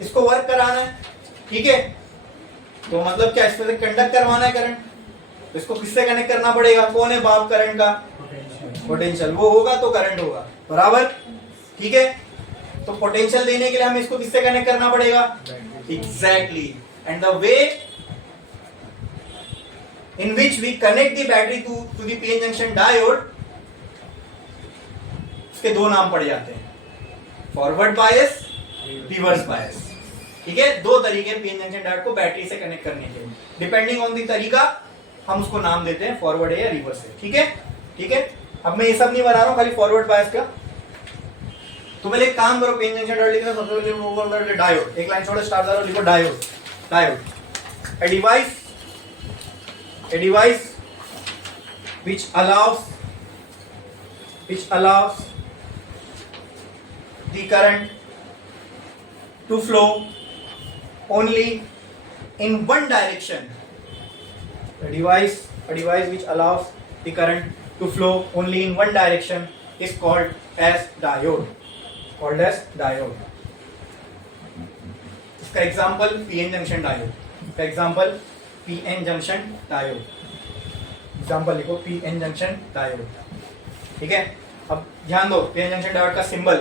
इसको वर्क कराना है, ठीक है। तो मतलब क्या, इस पे कंडक्ट करवाना है करंट, तो इसको किससे कनेक्ट करना पड़ेगा, कौन है बाप करंट का, पोटेंशियल, वो होगा तो करंट होगा, बराबर ठीक है। तो पोटेंशियल देने के लिए हमें इसको किससे कनेक्ट करना पड़ेगा, exactly. And the way in which we connect the battery to the PN junction diode, इसके दो नाम पड़ जाते हैं, फॉरवर्ड बायस, रिवर्स बायस, ठीक है। दो तरीके PN जंक्शन डायोड को बैटरी से कनेक्ट करने के, डिपेंडिंग ऑन द तरीका हम उसको नाम देते हैं, फॉरवर्ड है या रिवर्स है, ठीक है ठीक है। अब मैं ये सब नहीं बना रहा हूं, खाली फॉरवर्ड बायस का। तो पहले एक काम करो, PN जंक्शन डायोड लिखना, सबसे पहले डायोड, एक लाइन छोड़ो, स्टार डालो, लिखो diode. Diode a device which allows the current to flow only in one direction. A device which allows the current to flow only in one direction is called as diode. इसका example PN junction diode. Example लिखो PN junction diode. ठीक है. अब ध्यान दो, PN junction diode का symbol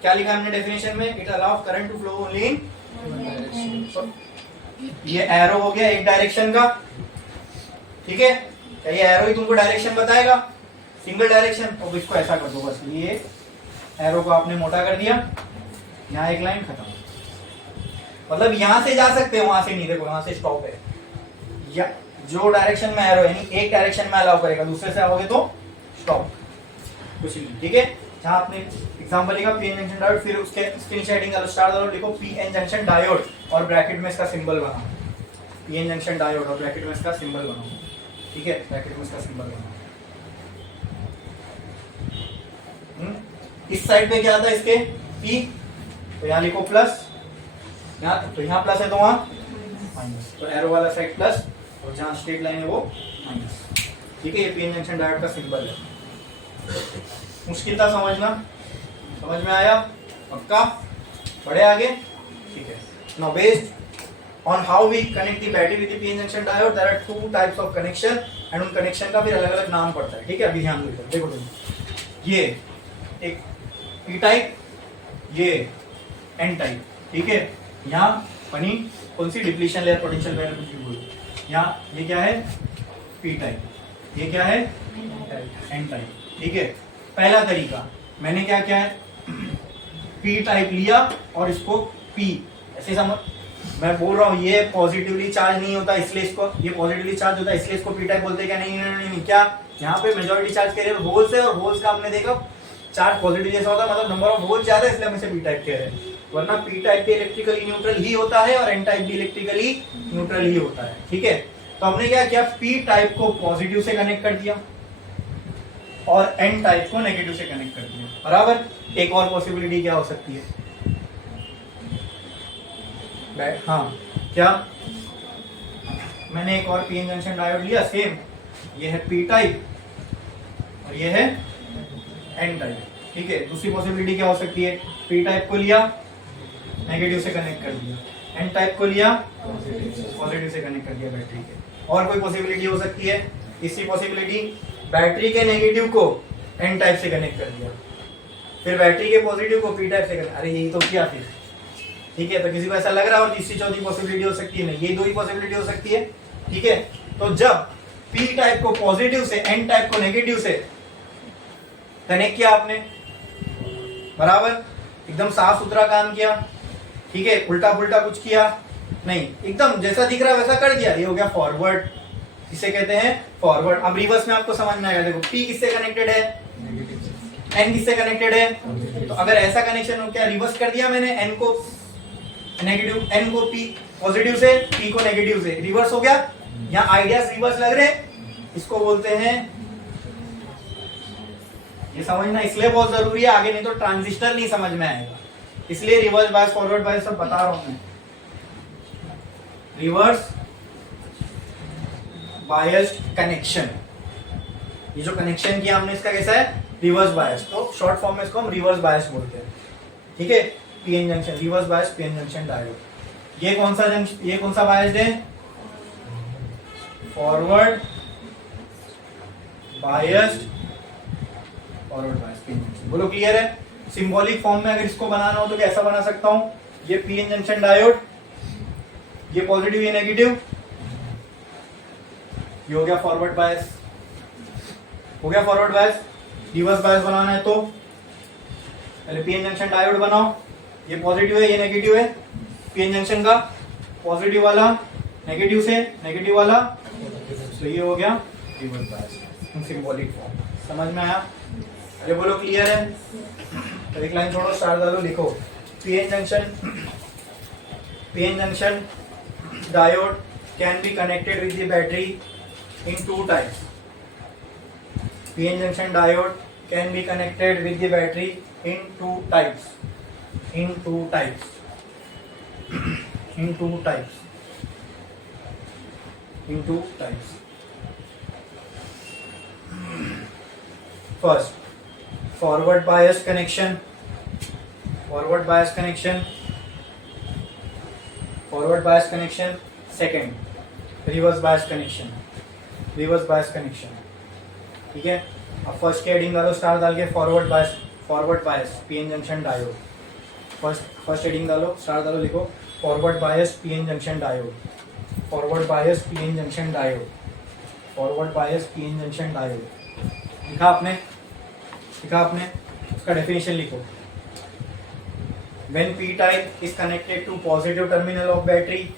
क्या लिखा हमने डेफिनेशन में? It allows current to flow only in. ये एरो हो गया एक डायरेक्शन का. ठीक है. क्या ये एरो ही तुमको डायरेक्शन बताएगा? Single direction. अब इसको ऐसा कर दो बस. ये एरो को आपने मोटा कर दिया, यहाँ एक लाइन खत्म. मतलब यहां से जा सकते हो, वहां से नहीं. देखो यहां से स्टॉप है. या जो डायरेक्शन में एरो यानी एक डायरेक्शन में अलाउ करेगा, दूसरे से आओगे तो स्टॉप. कुछ नहीं. ठीक है. जहां आपने एग्जांपल लिखा पीएन जंक्शन डायोड, फिर उसके फिनिश हेडिंग का स्टार डालो, लिखो पीएन जंक्शन डायोड और ब्रैकेट में इसका सिंबल बनाओ. पीएन जंक्शन डायोड और ब्रैकेट में इसका सिंबल बनाओ. ठीक है. ब्रैकेट में इसका सिंबल बनाओ. इस साइड पे क्या आता है इसके? पी. तो यहाँ लिखो प्लस. यहाँ तो यहाँ प्लस है तो वहां माइनस. तो एरो वाला साइड प्लस और जहां स्ट्रेट लाइन है वो माइनस. ठीक है. ये पीएन जंक्शन डायोड का सिंबल है. मुश्किल था समझना? समझ में आया? पक्का? बढ़े आगे? ठीक है. Now based on how we connect the battery with the PN junction diode, there are two types of connection and उन कनेक्शन का फिर अलग अलग नाम पड़ता है. ठीक है. अभी ध्यान दो. देखो ये एक पी टाइप, ये एन टाइप. ठीक है. यहाँ बनी कौन सी? डिप्लीशन लेयर, पोटेंशियल लेयर, कुछ भी बोलो. यहाँ ये क्या है? P type. ये क्या है? N type. ठीक है. पहला तरीका मैंने क्या किया है? पी टाइप लिया और इसको पी ऐसे समझ. मैं बोल रहा हूँ ये पॉजिटिवली चार्ज नहीं होता इसलिए इसको, ये पॉजिटिवली चार्ज होता है इसलिए इसको पी टाइप बोलते हैं क्या? नहीं. क्या यहाँ पे मेजॉरिटी चार्ज कह रहे हैं होल्स है, और होल्स का हमने देखा चार्ज पॉजिटिव जैसा होता है, मतलब नंबर ऑफ होल्स ज्यादा है, इसलिए हम इसे पी टाइप कह रहे हैं. वरना पी टाइप भी इलेक्ट्रिकली न्यूट्रल ही होता है और एन टाइप भी इलेक्ट्रिकली न्यूट्रल ही होता है. ठीक है. तो हमने क्या किया? पी टाइप को पॉजिटिव से कनेक्ट कर दिया और एन टाइप को नेगेटिव से कनेक्ट कर दिया. बराबर. एक और पॉसिबिलिटी क्या हो सकती है? हाँ, क्या मैंने एक और पीएन जंक्शन डायोड लिया सेम. ये है पी टाइप और ये है एन टाइप. ठीक है. दूसरी पॉसिबिलिटी क्या हो सकती है? पी टाइप को लिया, नेगेटिव से कनेक्ट कर दिया. एन टाइप को लिया, पॉजिटिव से कनेक्ट कर दिया बैटरी के. और कोई पॉसिबिलिटी हो सकती है? तीसरी पॉसिबिलिटी, बैटरी के नेगेटिव को एन टाइप से कनेक्ट कर दिया, फिर बैटरी के पॉजिटिव को पी टाइप से कनेक्ट. अरे यही तो किया फिर. ठीक है. तो किसी को ऐसा लग रहा है और तीसरी चौथी पॉसिबिलिटी हो सकती है? नहीं, ये दो ही पॉसिबिलिटी हो सकती है. ठीक है. तो जब पी टाइप को पॉजिटिव से, एन टाइप को नेगेटिव से कनेक्ट किया आपने, बराबर, एकदम साफ सुथरा काम किया. ठीक है. उल्टा पुल्टा कुछ किया नहीं, एकदम जैसा दिख रहा है वैसा कर दिया. ये हो गया फॉरवर्ड. इसे कहते हैं फॉरवर्ड. अब रिवर्स में आपको समझ में आएगा. देखो पी किससे कनेक्टेड है? एन किससे कनेक्टेड है? तो अगर ऐसा कनेक्शन हो, क्या रिवर्स कर दिया मैंने? एन को नेगेटिव, एन को पी पॉजिटिव से, पी को नेगेटिव से, रिवर्स हो गया. यहाँ आइडियाज रिवर्स लग रहे, इसको बोलते हैं. ये समझना इसलिए बहुत जरूरी है, आगे नहीं तो ट्रांजिस्टर नहीं समझ में आएगा. इसलिए रिवर्स बायस, फॉरवर्ड बायस सब बता रहा हूं मैं. रिवर्स बायस्ड कनेक्शन, ये जो कनेक्शन किया हमने इसका कैसा है? Reverse bias. तो शॉर्ट फॉर्म में इसको हम रिवर्स बायस बोलते हैं. ठीक है. PN junction, reverse bias PN junction diode. ये कौन सा जंक्शन, ये कौन सा बायस्ड है? Forward biased, forward bias PN junction. बोलो क्लियर है? सिंबॉलिक फॉर्म में अगर इसको बनाना हो तो कैसा बना सकता हूं? ये पीएन जंक्शन डायोड, ये पॉजिटिव, ये नेगेटिव, ये हो गया फॉरवर्ड बायस. हो गया फॉरवर्ड बायस. रिवर्स बायस बनाना है तो पहले पीएन जंक्शन डायोड बनाओ. ये पॉजिटिव है, ये नेगेटिव है. पीएन जंक्शन का पॉजिटिव वाला नेगेटिव से, नेगेटिव वाला, तो ये हो गया रिवर्स बायस. Symbolic form. समझ में आया? अरे बोलो क्लियर है? तो एक लाइन छोड़ो, स्टार डालो, लिखो PN junction diode can be connected with the battery in two types. PN junction diode can be connected with the battery in two types. In two types. In two types. In two types. First, forward bias connection. Forward bias connection. Forward bias connection. Second, reverse bias connection. Reverse bias connection. ठीक है. अब first के heading डालो star डाल के forward bias PN junction diode. First heading डालो star डालो लिखो forward bias PN junction diode. Forward bias PN junction diode. Forward bias PN junction diode. लिखा आपने. उसका डेफिनेशन लिखो. When P type is connected to positive terminal of battery.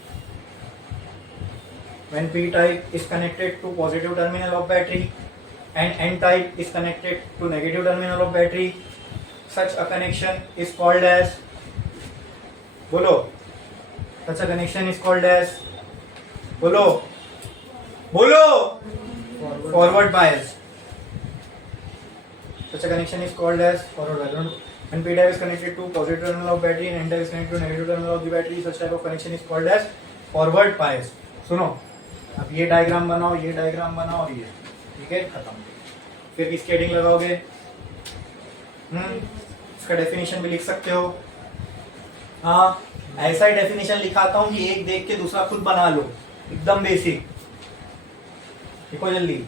When P type is connected to positive terminal of battery and N type is connected to negative terminal of battery, such a connection is called as, bolo, such a connection is called as, bolo, forward bias. Such a connection is called as forward bias. When P type is connected to positive terminal of battery and N type is connected to negative terminal of the battery, such type of connection is called as forward bias. सुनो, अब ये diagram बनाओ, ये diagram बनाओ और ये, ठीक है, खत्म. फिर किसकी हेडिंग लगाओगे? इसका डेफिनेशन भी लिख सकते हो. हाँ, ऐसा ही डेफिनेशन लिखाता हूँ कि एक देख के दूसरा खुद बना लो, एकदम बेसिक. लिखो जल्दी.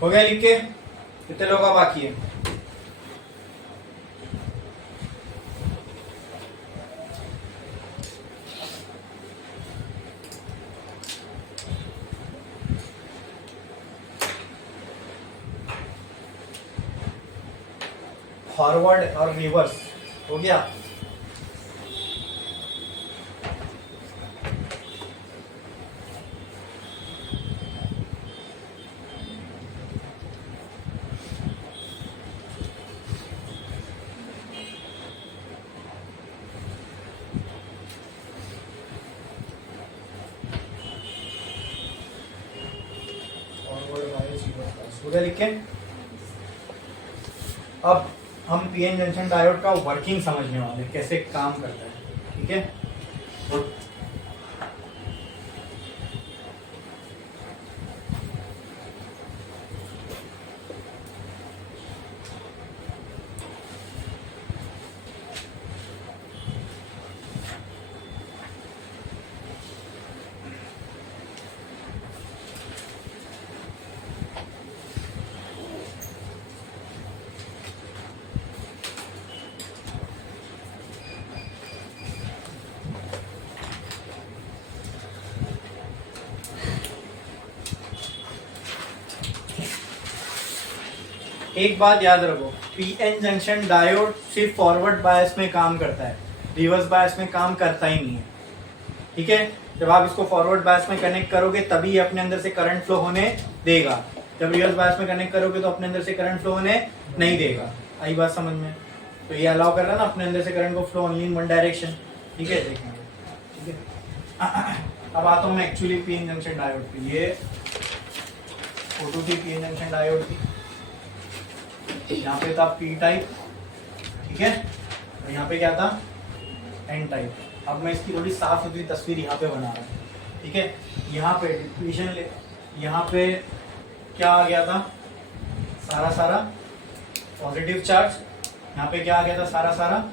हो गया लिख के? कितने लोगों का बाकी है? फॉरवर्ड और रिवर्स हो गया? हो गया लिख के। अब हम पीएन जंक्शन डायोड का वर्किंग समझने वाले हैं, कैसे काम करता है। ठीक है, गुड। एक बात याद रखो, पीएन जंक्शन डायोड सिर्फ फॉरवर्ड बायस में काम करता है, रिवर्स बायस में काम करता ही नहीं है। ठीक है, जब आप इसको फॉरवर्ड बायस में कनेक्ट करोगे तभी ये अपने अंदर से करंट फ्लो होने देगा। जब रिवर्स बायस में कनेक्ट करोगे तो अपने अंदर से करंट फ्लो होने नहीं देगा। आई बात समझ में? तो ये अलाउ कर रहा है ना अपने अंदर से करंट को flow only in one direction. ठीक है, देखेंगे। ठीक है, अब आता हूँ मैं एक्चुअली पीएन जंक्शन डायोड पे। ये फोटो थी पीएन जंक्शन डायोड की, यहाँ पे था पी टाइप। ठीक है, और यहाँ पे क्या था, एन टाइप। अब मैं इसकी थोड़ी साफ सुथरी तस्वीर यहाँ पे बना रहा हूँ। ठीक है, यहाँ पे डिप्लीशन ले, यहाँ पे क्या आ गया था, सारा पॉजिटिव चार्ज। यहाँ पे क्या आ गया था, सारा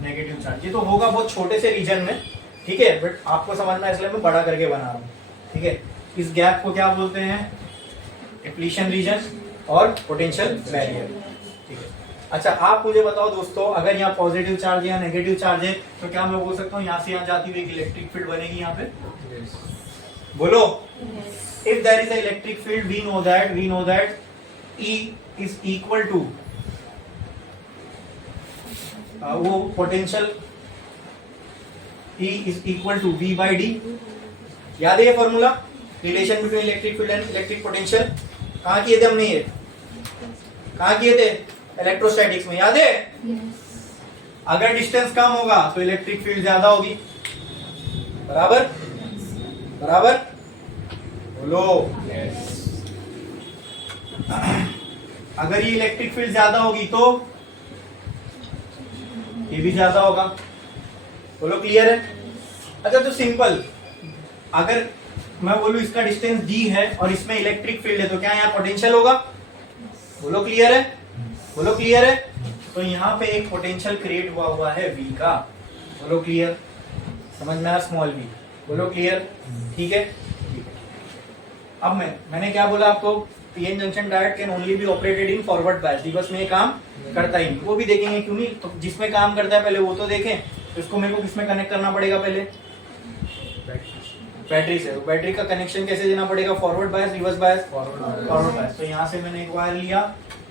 नेगेटिव चार्ज। ये तो होगा बहुत छोटे से रीजन में। ठीक है, बट आपको समझना है इसलिए मैं बड़ा करके बना रहा हूँ। ठीक है, इस गैप को क्या बोलते हैं, डिप्लीशन रीजन और पोटेंशियल बैरियर। ठीक है, अच्छा आप मुझे बताओ दोस्तों, अगर यहाँ पॉजिटिव चार्ज या नेगेटिव चार्ज है तो क्या मैं बोल सकता हूँ यहाँ से यहाँ जाती हुई एक इलेक्ट्रिक फील्ड बनेगी यहाँ पे? बोलो। If there is a electric field we know that E is equal to वो potential E is equal to V by D। याद है ये formula, relation between electric field and electric potential? कहाँ किए थे हमने ये, कहाँ किए थे, इलेक्ट्रोस्टैटिक्स में, याद है? अगर डिस्टेंस कम होगा तो इलेक्ट्रिक फील्ड ज्यादा होगी, बराबर बराबर, बोलो। अगर ये इलेक्ट्रिक फील्ड ज्यादा होगी तो ये भी ज्यादा होगा, बोलो क्लियर है? अच्छा तो सिंपल, अगर मैं बोलूं इसका डिस्टेंस d है और इसमें इलेक्ट्रिक फील्ड है तो क्या यहाँ पोटेंशियल होगा? बोलो क्लियर है, बोलो क्लियर है। तो यहाँ पे एक पोटेंशियल क्रिएट हुआ है V का, बोलो क्लियर, समझ में आया, स्मॉल v, बोलो क्लियर। ठीक है, अब मैंने क्या बोला आपको, PN junction diode can only be operated in forward bias. Reverse में ये काम करता ही नहीं, वो भी देखेंगे क्यों नहीं। तो जिसमें काम करता है पहले वो तो देखें। तो इसको मेरे को किसमें कनेक्ट करना पड़ेगा, पहले बैटरी से। बैटरी का कनेक्शन कैसे देना पड़ेगा, forward bias reverse bias, forward bias. तो यहाँ से मैंने एक वायर लिया,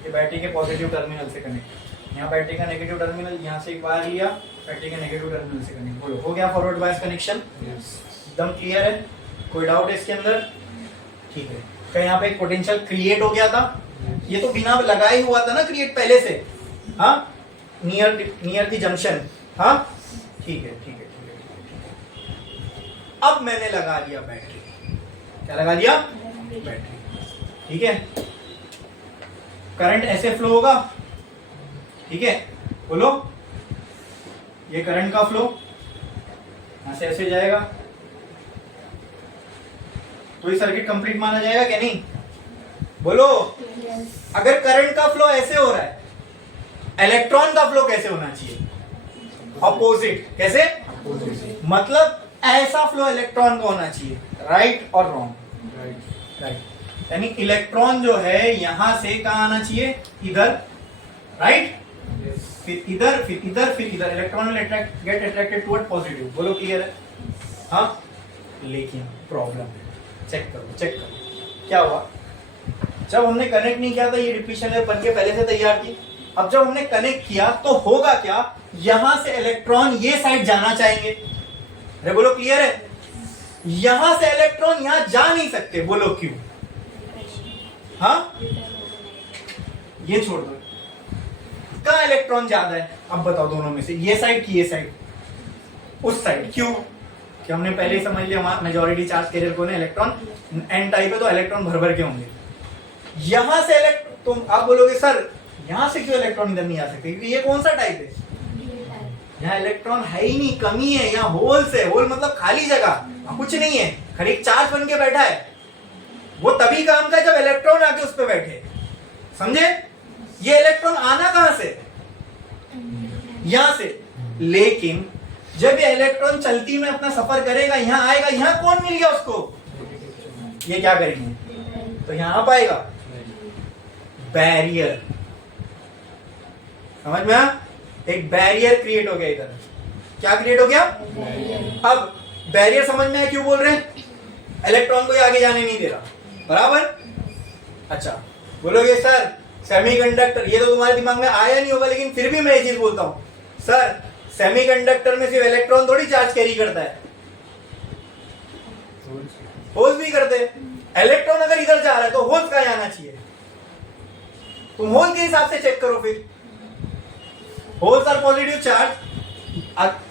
ये बैटरी के पॉजिटिव टर्मिनल से कनेक्ट, यहाँ बैटरी का नेगेटिव टर्मिनल, यहाँ से एक वायर लिया बैटरी के नेगेटिव टर्मिनल से कनेक्ट। बोलो हो गया फॉरवर्ड बायस कनेक्शन? एकदम क्लियर है, कोई डाउट है इसके अंदर? ठीक है, क्या यहाँ पे एक पोटेंशियल क्रिएट हो गया था? ये तो बिना लगाए हुआ था ना क्रिएट पहले से, हाँ, नियर द जंक्शन। हाँ ठीक है, ठीक है, ठीक है, ठीक है। अब मैंने लगा दिया बैटरी, क्या लगा दिया, बैटरी। ठीक है, करंट ऐसे फ्लो होगा। ठीक है, बोलो, ये करंट का फ्लो यहां से ऐसे जाएगा तो ये सर्किट कंप्लीट माना जाएगा क्या नहीं, बोलो। अगर करंट का फ्लो ऐसे हो रहा है, इलेक्ट्रॉन का फ्लो कैसे होना चाहिए, अपोजिट। कैसे, मतलब ऐसा फ्लो इलेक्ट्रॉन का होना चाहिए, राइट और रॉन्ग, राइट। यानी इलेक्ट्रॉन जो है यहां से कहां आना चाहिए, इधर, राइट, फिर इधर, फिर इधर, फिर इधर। Electron will get attracted toward positive, बोलो क्लियर है? हाँ, लेकिन प्रॉब्लम है, चेक करो, चेक करो क्या हुआ। जब हमने कनेक्ट नहीं किया था, ये डिप्लीशन लेयर बन के पहले से तैयार थी। अब जब हमने कनेक्ट किया तो होगा क्या, यहां से इलेक्ट्रॉन ये साइड जाना चाहेंगे। अरे बोलो क्लियर है? यहां से इलेक्ट्रॉन यहां जा नहीं सकते, बोलो क्यों? हाँ, ये छोड़ दो, कहां इलेक्ट्रॉन ज्यादा है, अब बताओ दोनों में से, ये साइड की ये साइड, उस साइड। क्यों? कि हमने पहले ही समझ लिया मेजॉरिटी चार्ज कैरियर कौन है, इलेक्ट्रॉन। एन टाइप है तो इलेक्ट्रॉन भर भर के होंगे, यहां से तुम आप बोलोगे सर यहां से क्यों इलेक्ट्रॉन इधर नहीं आ सकते, क्योंकि ये कौन सा टाइप है, यहाँ इलेक्ट्रॉन है ही नहीं, कमी है, यहाँ होल्स है, होल मतलब खाली जगह, कुछ नहीं है, खाली एक चार्ज बन के बैठा है। वो तभी काम का जब इलेक्ट्रॉन आके उस पे बैठे, समझे। ये इलेक्ट्रॉन आना कहां से, यहां से, लेकिन जब ये इलेक्ट्रॉन चलती में अपना सफर करेगा, यहां आएगा, यहां कौन मिल गया उसको, ये क्या करेंगे, तो यहां आ पाएगा बैरियर, समझ में आया, एक बैरियर क्रिएट हो गया इधर, क्या क्रिएट हो गया, अब बैरियर समझ में आया क्यों बोल रहे हैं, इलेक्ट्रॉन को ये आगे जाने नहीं दे रहा, बराबर। अच्छा बोलोगे सर सेमीकंडक्टर, ये तो तुम्हारे दिमाग में आया नहीं होगा, लेकिन फिर भी मैं ये चीज बोलता हूं, सर सेमीकंडक्टर में सिर्फ इलेक्ट्रॉन थोड़ी चार्ज कैरी करता है, होल्स भी करते हैं। इलेक्ट्रॉन अगर इधर जा रहा है तो होल्स कहां जाना चाहिए, तुम होल के हिसाब से चेक करो, फिर होल्स आर पॉजिटिव चार्ज,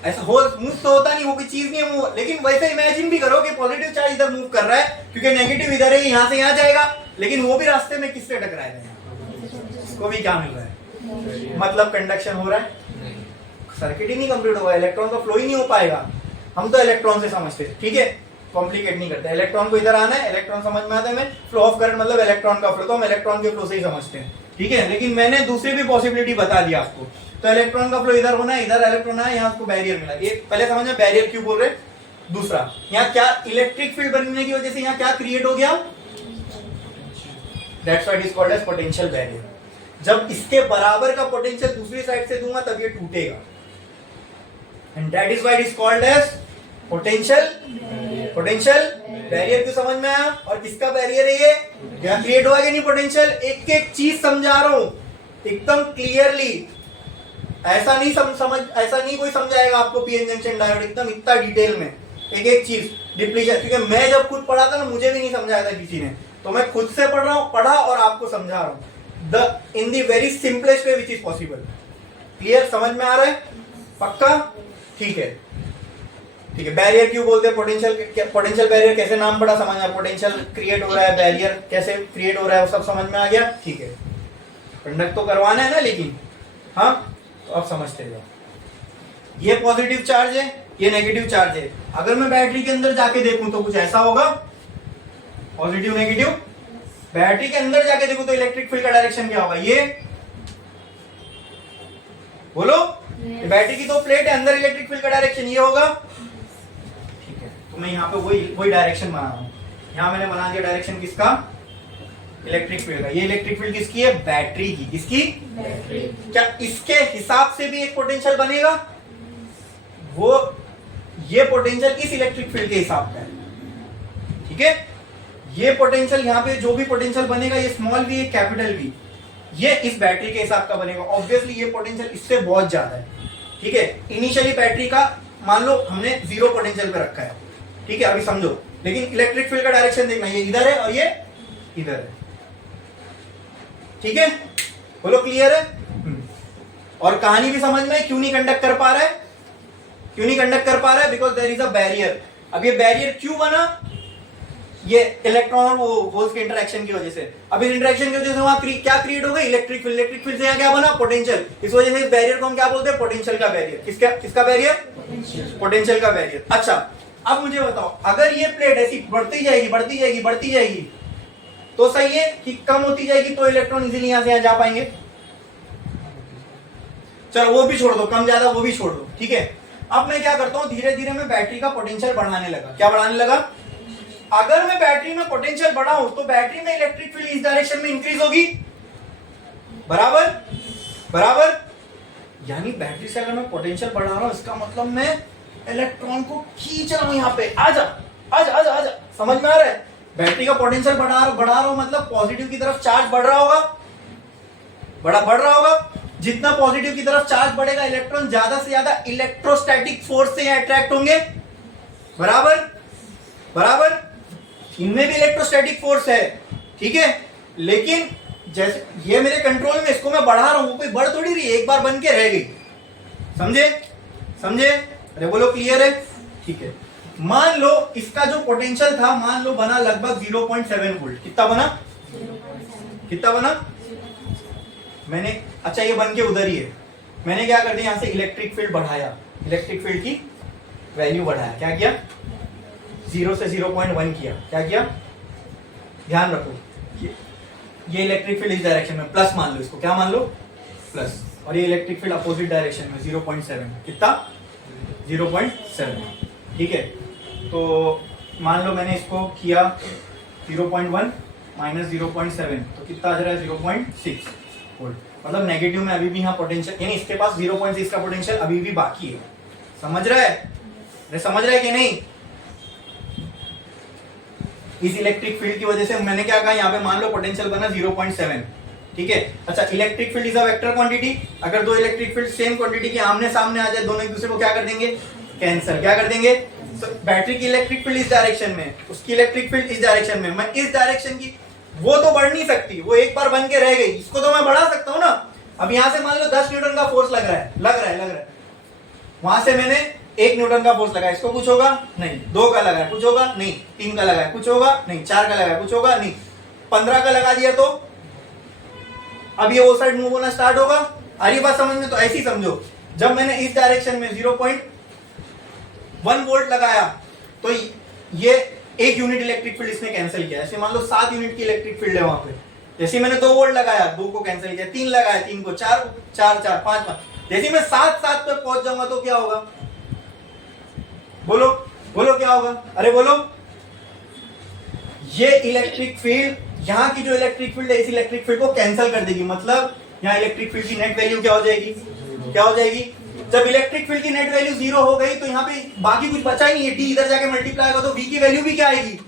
ऐसा होल मूव तो होता नहीं, वो कोई चीज नहीं है मूव, लेकिन वैसे इमेजिन भी करो कि पॉजिटिव चार्ज इधर मूव कर रहा है, क्योंकि नेगेटिव इधर है, यहां से यहां जाएगा, लेकिन वो भी रास्ते में किससे टकराएगा, इसको भी क्या मिल रहा है, मतलब कंडक्शन हो रहा है, सर्किट ही नहीं कंप्लीट होगा, इलेक्ट्रॉन का फ्लो ही नहीं हो पाएगा। हम तो इलेक्ट्रॉन से समझते हैं, ठीक है, कॉम्प्लिकेट नहीं करते, इलेक्ट्रॉन को इधर आना है, इलेक्ट्रॉन समझ में आता है, हमें फ्लो ऑफ करंट मतलब इलेक्ट्रॉन का फ्लो, तो हम इलेक्ट्रॉन के फ्लो से ही समझते हैं, ठीक है, लेकिन मैंने दूसरी भी पॉसिबिलिटी बता दिया आपको, तो इलेक्ट्रॉन का फ्लो इधर होना है, इधर इलेक्ट्रॉन है, यहाँ उसको बैरियर मिला, ये पहले समझ में बैरियर क्यों बोल रहे। दूसरा, यहाँ क्या इलेक्ट्रिक फील्ड बनने की वजह से यहाँ क्या क्रिएट हो गया, that's why it is called as potential barrier. जब इसके बराबर का पोटेंशियल दूसरी साइड से दूंगा तब ये टूटेगा, and that is why it is called as potential barrier. क्यों समझ में आया, और किसका बैरियर है ये, यहाँ क्रिएट हुआ कि नहीं पोटेंशियल, एक एक चीज समझा रहा हूं एकदम क्लियरली, ऐसा नहीं कोई समझाएगा आपको पीएन जंक्शन डायोड एकदम इतना डिटेल में, एक एक चीज डिप्लीशन, क्योंकि मैं जब खुद पढ़ा था ना मुझे भी नहीं समझाया था किसी ने, तो मैं खुद से पढ़ा और आपको समझा रहा हूं in the very simplest way which is possible. Clear, समझ में आ रहा है, पक्का, ठीक है, ठीक है। बैरियर क्यों बोलते हैं, पोटेंशियल बैरियर कैसे नाम पड़ा, समझ में, पोटेंशियल क्रिएट हो रहा है, बैरियर कैसे क्रिएट हो रहा है, वो सब समझ में आ गया, ठीक है। कंडक्ट तो करवाना है ना, लेकिन हाँ, तो अब समझते जाओ, ये पॉजिटिव चार्ज है, ये नेगेटिव चार्ज है, अगर मैं बैटरी के अंदर जाके देखूं तो कुछ ऐसा होगा, पॉजिटिव नेगेटिव, बैटरी के अंदर जाके देखूं तो इलेक्ट्रिक फील्ड का डायरेक्शन क्या होगा, ये बोलो, बैटरी की तो प्लेट है, अंदर इलेक्ट्रिक फील्ड का डायरेक्शन ये होगा, ठीक है। तो मैं यहाँ पे वही डायरेक्शन बना रहा हूं, यहाँ मैंने बना दिया डायरेक्शन किसका, इलेक्ट्रिक फील्ड का। ये इलेक्ट्रिक फील्ड किसकी है, बैटरी की, किसकी, बैटरी। क्या इसके हिसाब से भी एक पोटेंशियल बनेगा, वो ये पोटेंशियल इस इलेक्ट्रिक फील्ड के हिसाब का है, ठीक है। ये पोटेंशियल यहाँ पे जो भी पोटेंशियल बनेगा, ये स्मॉल वी, कैपिटल वी, ये इस बैटरी के हिसाब का बनेगा। ऑब्वियसली ये पोटेंशियल इससे बहुत ज्यादा है, ठीक है। इनिशियली बैटरी का मान लो हमने 0 पोटेंशियल पे रखा है, ठीक है, अभी समझो, लेकिन इलेक्ट्रिक फील्ड का डायरेक्शन देखना, ये इधर है और ये इधर है, ठीक है, बोलो क्लियर है। और कहानी भी समझ में, क्यों नहीं कंडक्ट कर पा रहा है, क्यों नहीं कंडक्ट कर पा रहा है, because there is a barrier. अब ये बैरियर क्यों बना, ये इलेक्ट्रॉन और वो होल्स के इंटरेक्शन की वजह से। अब इस इंटरेक्शन की वजह से वहां क्या क्रिएट हो गई, इलेक्ट्रिक फील्ड, इलेक्ट्रिक फील्ड से यहाँ क्या बना, पोटेंशियल। इस वजह से इस बैरियर को हम क्या बोलते हैं, पोटेंशियल का बैरियर। किसका बैरियर, पोटेंशियल का बैरियर। अच्छा अब मुझे बताओ, अगर ये प्लेट ऐसी बढ़ती जाएगी तो सही है कि कम होती जाएगी तो इलेक्ट्रॉन इजीली यहां से यहां जा पाएंगे। चलो वो भी छोड़ दो, कम ज्यादा वो भी छोड़ दो, ठीक है। अब मैं क्या करता हूं, धीरे धीरे मैं बैटरी का पोटेंशियल बढ़ाने लगा। क्या बढ़ाने लगा, अगर मैं बैटरी में पोटेंशियल बढ़ाऊं तो बैटरी में इलेक्ट्रिक फील्ड इस डायरेक्शन में इंक्रीज होगी, बराबर। यानी बैटरी से अगर मैं पोटेंशियल बढ़ा रहा हूं, इसका मतलब मैं इलेक्ट्रॉन को खींच रहा हूं यहाँ पे, आजा, समझ में आ रहा है। बैटरी का पोटेंशियल बढ़ा रहा हूं मतलब पॉजिटिव की तरफ चार्ज बढ़ रहा होगा। जितना पॉजिटिव की तरफ चार्ज बढ़ेगा, इलेक्ट्रॉन ज्यादा से ज्यादा इलेक्ट्रोस्टैटिक फोर्स से अट्रैक्ट होंगे, बराबर। इनमें भी इलेक्ट्रोस्टैटिक फोर्स है, ठीक है, लेकिन जैसे ये मेरे कंट्रोल में, इसको मैं बढ़ा रहा हूं, कोई बढ़ थोड़ी रही, एक बार बन के रह गई, समझे। अरे बोलो क्लियर है, ठीक है। मान लो इसका जो पोटेंशियल था, मान लो बना लगभग 0.7 वोल्ट। कितना बना, कितना बना? मैंने अच्छा ये बन के उधर ही है, मैंने क्या कर दिया यहाँ से इलेक्ट्रिक फील्ड बढ़ाया, इलेक्ट्रिक फील्ड की वैल्यू बढ़ाया, क्या किया? 0 से 0.1 किया, क्या किया? ध्यान रखो ये इलेक्ट्रिक फील्ड इस डायरेक्शन में प्लस मान लो इसको, क्या मान लो? प्लस, और ये इलेक्ट्रिक फील्ड अपोजिट डायरेक्शन में 0.7, कितना? 0.7, ठीक है। तो मान लो मैंने इसको किया 0.1 माइनस 0.7, तो कितना आ रहा है? 0.6 वोल्ट। मतलब नेगेटिव में अभी भी यहाँ पोटेंशियल, यानी इसके पास 0.6 का पोटेंशियल अभी भी बाकी है। समझ रहा है? अरे समझ रहा है कि नहीं? इस इलेक्ट्रिक फील्ड की वजह से मैंने क्या कहा, यहाँ पे मान लो पोटेंशियल बना 0.7, ठीक है। अच्छा, electric field is a vector quantity. अगर दो इलेक्ट्रिक फील्ड सेम क्वांटिटी के आमने सामने आ जाए, दोनों एक दूसरे को क्या कर देंगे? कैंसिल। क्या कर देंगे? बैटरी की इलेक्ट्रिक फील्ड इस डायरेक्शन में, उसकी इलेक्ट्रिक फील्ड इस डायरेक्शन में, मैं इस डायरेक्शन की, वो तो बढ़ नहीं सकती, वो एक बार बन के रह गई, इसको तो मैं बढ़ा सकता हूँ ना। अब यहाँ से मान लो 10 न्यूटन का फोर्स लग रहा है, वहां से मैंने 1 न्यूटन का फोर्स लगाया, इसको कुछ होगा नहीं। 2 का लगा है, कुछ होगा नहीं। 3 का लगा है, कुछ होगा नहीं। 4 का लगा है, कुछ होगा नहीं। 15 का लगा दिया तो अब ये वो साइड मूव होना स्टार्ट होगा। आ रही बात समझ में? तो ऐसी समझो, जब मैंने इस डायरेक्शन में 0.1 वोल्ट लगाया तो ये 1 यूनिट इलेक्ट्रिक फील्ड इसने कैंसिल किया। ऐसे मान लो 7 यूनिट की इलेक्ट्रिक फील्ड है वहां पे, जैसे मैंने 2 वोल्ट लगाया, 2 को कैंसिल किया, 3 लगाया, 3 को 4, 4 4 5 5, जैसे मैं 7 7 पे पहुंच जाऊंगा तो क्या होगा? बोलो बोलो क्या होगा? अरे बोलो। ये इलेक्ट्रिक फील्ड, यहाँ की जो इलेक्ट्रिक फील्ड है, इस इलेक्ट्रिक फील्ड को कैंसिल कर देगी। मतलब यहाँ इलेक्ट्रिक फील्ड की नेट वैल्यू क्या हो जाएगी? क्या हो जाएगी? जब इलेक्ट्रिक फील्ड की नेट वैल्यू 0 हो गई तो यहाँ पे बाकी कुछ बचा ही नहीं है। डी इधर जाके मल्टीप्लाई होगा तो वी की वैल्यू भी क्या आएगी?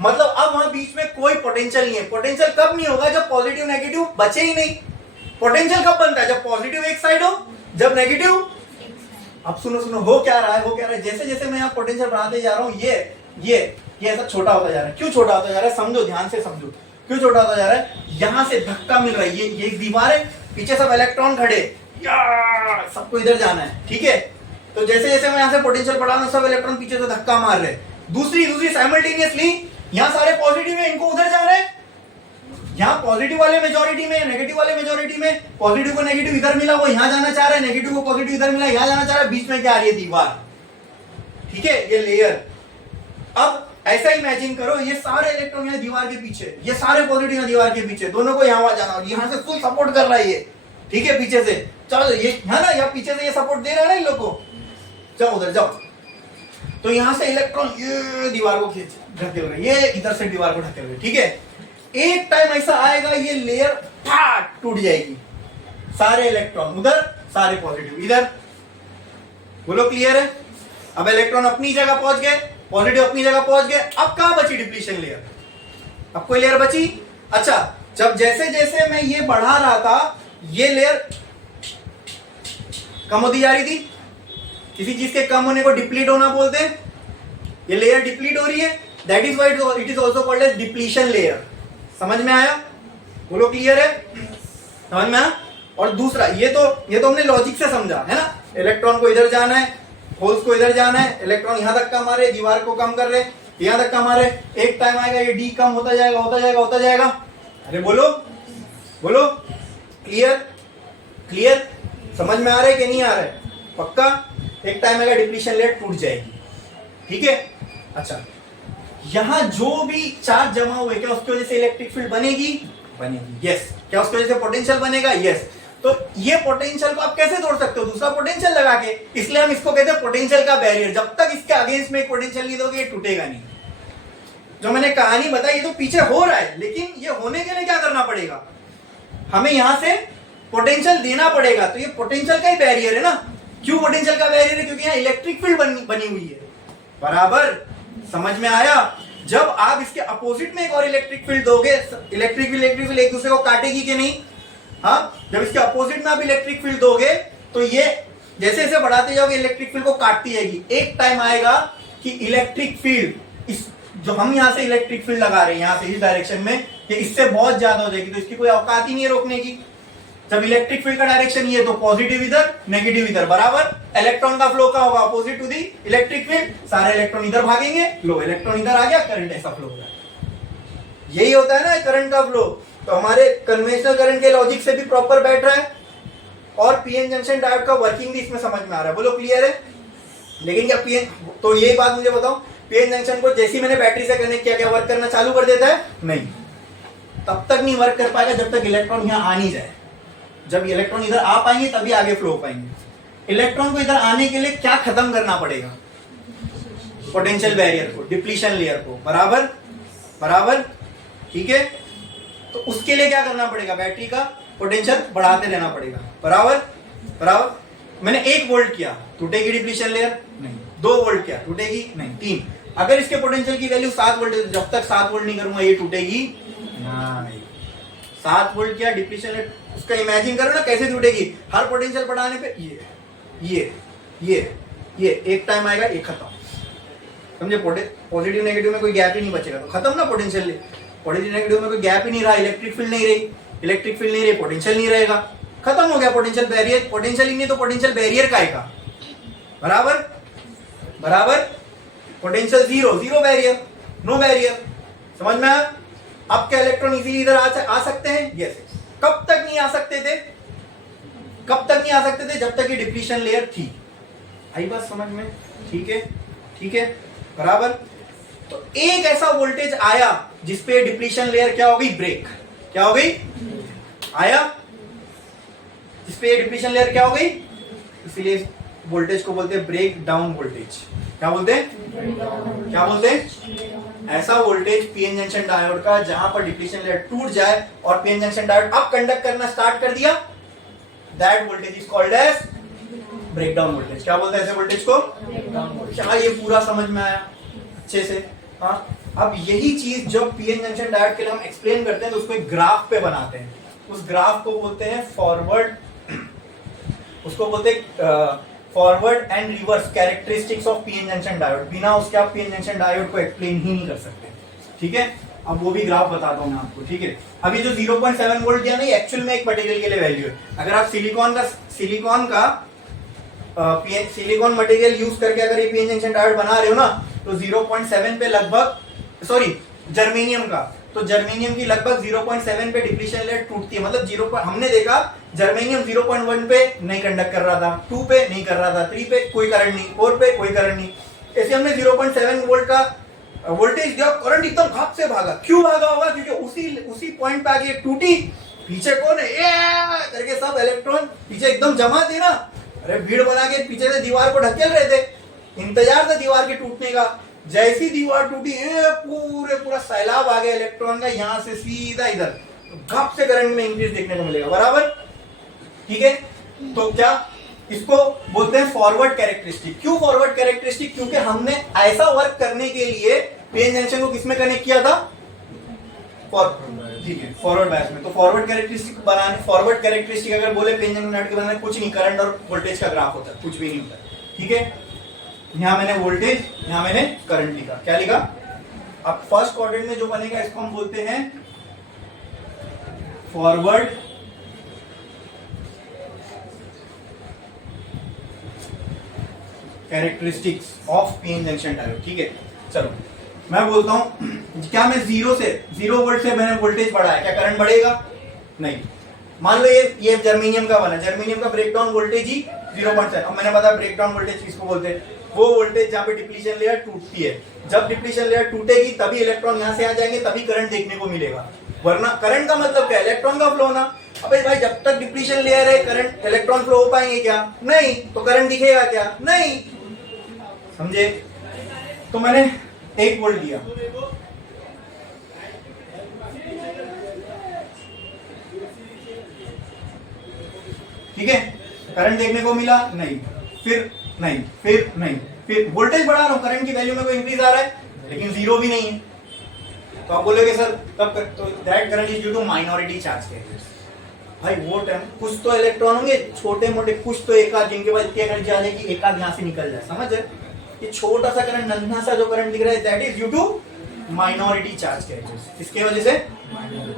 मतलब अब वहां बीच में कोई पोटेंशियल नहीं है। पोटेंशियल कब नहीं होगा? जब पॉजिटिव नेगेटिव बचे ही नहीं। पोटेंशियल कब बनता है? जब पॉजिटिव एक साइड हो, जब नेगेटिव। अब सुनो सुनो, हो क्या रहा है? जैसे जैसे मैं यहाँ पोटेंशियल बढ़ाते जा रहा हूँ, ये ऐसा छोटा होता जा रहा है। क्यों छोटा होता जा रहा है? समझो, ध्यान से समझो, क्यों छोटा होता जा रहा है? यहाँ से धक्का मिल रहा है, ये एक दीवार है, पीछे सब इलेक्ट्रॉन खड़े, सबको इधर जाना है, ठीक है। तो जैसे जैसे मैं यहाँ से पोटेंशियल बढ़ा रहा हूँ, सब इलेक्ट्रॉन पीछे से धक्का मार रहे हैं। दूसरी साइमल्टेनियसली यहाँ सारे पॉजिटिव है, इनको उधर जाना है। यहाँ पॉजिटिव वाले मेजॉरिटी में, नेगेटिव वाले मेजॉरिटी में, पॉजिटिव को नेगेटिव इधर मिला, वो यहाँ जाना चाह रहा है, नेगेटिव को पॉजिटिव इधर मिला, यहाँ जाना चाह रहा है। बीच में क्या आ रही है? दीवार, ठीक है, ये लेयर। अब ऐसा इमेजिन करो, ये सारे इलेक्ट्रॉन यहाँ दीवार के पीछे, ये सारे पॉजिटिव दीवार के पीछे, दोनों को यहाँ जाना, और यहाँ से फुल सपोर्ट कर रहा है ये, ठीक है, पीछे से। चलो ये है ना, यहाँ पीछे से ये सपोर्ट दे रहा है ना इन लोग को, जाओ उधर जाओ। तो यहाँ से इलेक्ट्रॉन ये दीवार को खींच ढकेल रहे, ये इधर से दीवार को ढकेल रहे, ठीक है। एक टाइम ऐसा आएगा, ये लेयर फाट टूट जाएगी, सारे इलेक्ट्रॉन उधर, सारे पॉजिटिव इधर। बोलो क्लियर है? अब इलेक्ट्रॉन अपनी जगह पहुंच गए, पॉजिटिव अपनी जगह पहुंच गए। अब कहां बची डिप्लीशन लेयर? अब कोई लेयर बची? अच्छा, जब जैसे जैसे मैं ये बढ़ा रहा था, ये लेयर कम होती जा रही थी। किसी चीज के कम होने को डिप्लीट होना बोलते हैं। ये लेयर डिप्लीट हो रही है, that is why it is also called as depletion layer. समझ में आया? बोलो क्लियर है? समझ में आया? और दूसरा, ये तो हमने लॉजिक से समझा है ना। इलेक्ट्रॉन को इधर जाना है, होल्स को इधर जाना है, इलेक्ट्रॉन यहां तक का मारे, दीवार को कम कर रहे, यहां तक का मारे। एक टाइम आएगा ये डी कम होता जाएगा, होता जाएगा, होता जाएगा। अरे बोलो बोलो, क्लियर क्लियर? समझ में आ रहा है कि नहीं आ रहा है? पक्का? एक टाइम आएगा डिप्लीशन लेयर टूट जाएगी, ठीक है। अच्छा, यहां जो भी चार्ज जमा हुए, क्या उसकी वजह से इलेक्ट्रिक फील्ड बनेगी? बनेगी, यस। क्या उसकी वजह से पोटेंशियल बनेगा? यस। तो ये पोटेंशियल को आप कैसे तोड़ सकते हो? दूसरा पोटेंशियल लगा के। इसलिए हम इसको कहते हैं पोटेंशियल का बैरियर। जब तक इसके अगेंस्ट में एक पोटेंशियल नहीं दोगे, ये टूटेगा नहीं। जो मैंने कहानी बताई, ये तो पीछे हो रहा है, लेकिन ये होने के लिए क्या करना पड़ेगा? हमें यहां से पोटेंशियल देना पड़ेगा। तो ये पोटेंशियल का ही बैरियर है ना। क्यों पोटेंशियल का बैरियर है? क्योंकि यहाँ इलेक्ट्रिक फील्ड बनी हुई है, बराबर। समझ में आया? जब आप इसके अपोजिट में एक और इलेक्ट्रिक फील्ड दोगे, इलेक्ट्रिक फील्ड एक दूसरे को काटेगी कि नहीं? हाँ, जब इसके अपोजिट में आप इलेक्ट्रिक फील्ड दोगे तो ये जैसे जैसे बढ़ाते जाओगे, इलेक्ट्रिक फील्ड को काटती जाएगी। एक टाइम आएगा कि इलेक्ट्रिक फील्ड, इस जो हम यहाँ से इलेक्ट्रिक फील्ड लगा रहे हैं यहाँ से इस डायरेक्शन में, ये इससे बहुत ज्यादा हो जाएगी। तो इसकी कोई औकात ही नहीं है रोकने की। जब इलेक्ट्रिक फील्ड का डायरेक्शन ये, तो पॉजिटिव इधर, नेगेटिव इधर, बराबर। इलेक्ट्रॉन का फ्लो का होगा opposite to the electric field. सारे इलेक्ट्रॉन इधर भागेंगे, लो इलेक्ट्रॉन इधर आ गया, करंट ऐसा फ्लो हो रहा है। यही होता है ना करंट का फ्लो। तो हमारे कन्वेंशनल करंट के लॉजिक से भी प्रॉपर बैठ रहा है और पीएन जंक्शन डायोड का वर्किंग भी इसमें समझ में आ रहा है। बोलो क्लियर है? लेकिन क्या पीएन, तो यही बात मुझे बताओ, पीएन जंक्शन को जैसे ही मैंने बैटरी से कनेक्ट किया, क्या वर्क करना चालू कर देता है? नहीं, तब तक नहीं वर्क कर पाएगा जब तक इलेक्ट्रॉन यहाँ आ नहीं जाए। जब इलेक्ट्रॉन इधर आ पाएंगे तभी आगे फ्लो हो पाएंगे। इलेक्ट्रॉन को इधर आने के लिए क्या खत्म करना पड़ेगा? पोटेंशियल बैरियर को, डिप्लीशन लेयर को, बराबर बराबर, ठीक है। तो उसके लिए क्या करना पड़ेगा? बैटरी का पोटेंशियल बढ़ाते रहना पड़ेगा, बराबर बराबर। मैंने 1 वोल्ट किया, टूटेगी डिप्लीशन लेयर? नहीं। 2 वोल्ट किया, टूटेगी? नहीं। 3, अगर इसके पोटेंशियल की वैल्यू 7 वोल्ट है, जब तक 7 वोल्ट नहीं करूंगा ये टूटेगी नहीं। 7 वोल्ट किया, डिप्लीशन लेयर, उसका इमेजिन करो ना कैसे टूटेगी। हर पोटेंशियल बढ़ाने पे ये एक टाइम आएगा, ये खत्म, समझे? पॉजिटिव नेगेटिव में कोई गैप ही नहीं बचेगा, तो खत्म ना पोटेंशियल। पॉजिटिव नेगेटिव में कोई गैप ही नहीं रहा, इलेक्ट्रिक फील्ड नहीं रही, पोटेंशियल नहीं रहेगा, खत्म हो गया पोटेंशियल बैरियर। पोटेंशियल ही नहीं तो पोटेंशियल बैरियर का आएगा, बराबर बराबर। Potential zero barrier, no barrier, समझ में आया? अब क्या इलेक्ट्रॉन इजीली इधर आ सकते हैं? यस। कब तक नहीं आ सकते थे? जब तक ये डिप्लीशन लेयर थी। आई बात समझ में? ठीक है बराबर। तो एक ऐसा वोल्टेज आया जिसपे डिप्लीशन लेयर क्या हो गई? ब्रेक। क्या हो गई? आया जिसपे डिप्लीशन लेयर क्या हो गई, इसीलिए वोल्टेज को बोलते हैं ब्रेक डाउन वोल्टेज। क्या बोलते हैं? ऐसा वोल्टेज पीएन जंक्शन डायोड का जहां पर डिप्लीशन लेयर टूट जाए और पीएन जंक्शन डायोड अब कंडक्ट करना स्टार्ट कर दिया, that voltage is called as breakdown voltage. क्या बोलते हैं ऐसे वोल्टेज को? क्या ये पूरा समझ में आया अच्छे से? हाँ। अब यही चीज जब पीएन जंक्शन डायोड के लिए हम एक्सप्लेन करते हैं तो उसको एक ग्राफ पे बनाते हैं। उस ग्राफ को बोलते हैं forward and reverse characteristics of PN junction diode. बिना उसके आप पीएन जंक्शन डायोड को एक्सप्लेन ही नहीं कर सकते, ठीक है? अब वो भी ग्राफ बताता हूं मैं आपको, ठीक है? अभी जो 0.7 वोल्ट दिया ना, ये एक्चुअल में एक मटेरियल के लिए वैल्यू है। अगर आप सिलिकॉन मटेरियल यूज करके अगर ये पीएन जंक्शन डायोड बना रहे हो ना, तो 0.7 पे लगभग, सॉरी जर्मेनियम का, तो जर्मेनियम की लगभग 0.7 पे डिप्लीशन लेयर टूटती है। मतलब हमने देखा जर्मेनियम 0.1 पे नहीं कंडक्ट कर रहा था, 2 पे नहीं कर रहा था, 3 पे कोई करंट नहीं, 4 पे कोई करंट नहीं। ऐसे हमने 0.7 वोल्ट का वोल्टेज दिया, करंट एकदम घाप से भागा। क्यों भागा होगा? क्योंकि उसी पॉइंट पे आके टूटी, पीछे कौन है करके सब इलेक्ट्रॉन पीछे एकदम जमा थे ना, अरे भीड़ बना के पीछे से दीवार को ढकेल रहे थे, इंतजार था दीवार के टूटने का। जैसी दीवार टूटी, पूरा सैलाब आ गया इलेक्ट्रॉन का, यहां से सीधा इधर, घप से करंट में इंक्रीज देखने को मिलेगा, बराबर, ठीक है? तो क्या इसको बोलते हैं फॉरवर्ड कैरेक्टरिस्टिक। क्यों फॉरवर्ड कैरेक्टरिस्टिक? क्योंकि हमने ऐसा वर्क करने के लिए पीएन जंक्शन को किसमें कनेक्ट किया था? ठीक है, फॉरवर्ड बायस में। तो फॉरवर्ड कैरेक्टरिस्टिक अगर बोले पीएन जंक्शन के बनाने, कुछ नहीं, करंट और वोल्टेज का ग्राफ होता है, कुछ भी नहीं होता, ठीक है? यहां मैंने वोल्टेज, यहां मैंने करंट लिखा। क्या लिखा? अब फर्स्ट क्वाड्रेंट में जो बनेगा इसको हम बोलते हैं forward characteristics of PN junction diode, ठीक है? चलो मैं बोलता हूं, क्या मैं 0 वोल्ट से मैंने वोल्टेज बढ़ाया, क्या करंट बढ़ेगा? नहीं। मान लो ये जर्मेनियम का बना, जर्मेनियम का ब्रेकडाउन वोल्टेज ही 0.7। अब मैंने बताया ब्रेकडाउन वोल्टेज किसको बोलते हैं? वो वोल्टेज जहां पे डिप्लीशन लेयर टूटती है। जब डिप्लीशन लेयर टूटेगी तभी इलेक्ट्रॉन यहां से आ जाएंगे, तभी करंट देखने को मिलेगा। वरना करंट का मतलब क्या? इलेक्ट्रॉन का फ्लो ना। अबे भाई जब तक डिप्लीशन लेयर है, करंट इलेक्ट्रॉन फ्लो हो पाएंगे क्या? नहीं। तो करंट दिखेगा क्या? नहीं। समझे? तो मैंने 1 वोल्ट दिया, ठीक है? करंट देखने को मिला? नहीं। फिर वोल्टेज बढ़ा रहा हूं, करंट की वैल्यू में कोई इंक्रीज आ रहा है, लेकिन 0 भी नहीं है। तो आप बोलोगे सर तब तो that current is due to minority charge carriers. भाई वो टाइम कुछ तो इलेक्ट्रॉन होंगे छोटे मोटे, कुछ तो एक आध, जिनके पास इतनी एनर्जी आ जाएगी एक आध यहां से निकल जाए, समझ है? ये छोटा सा करंट, नन्हा सा जो करंट दिख रहा है, that is due to minority charge carriers. किसके वजह से?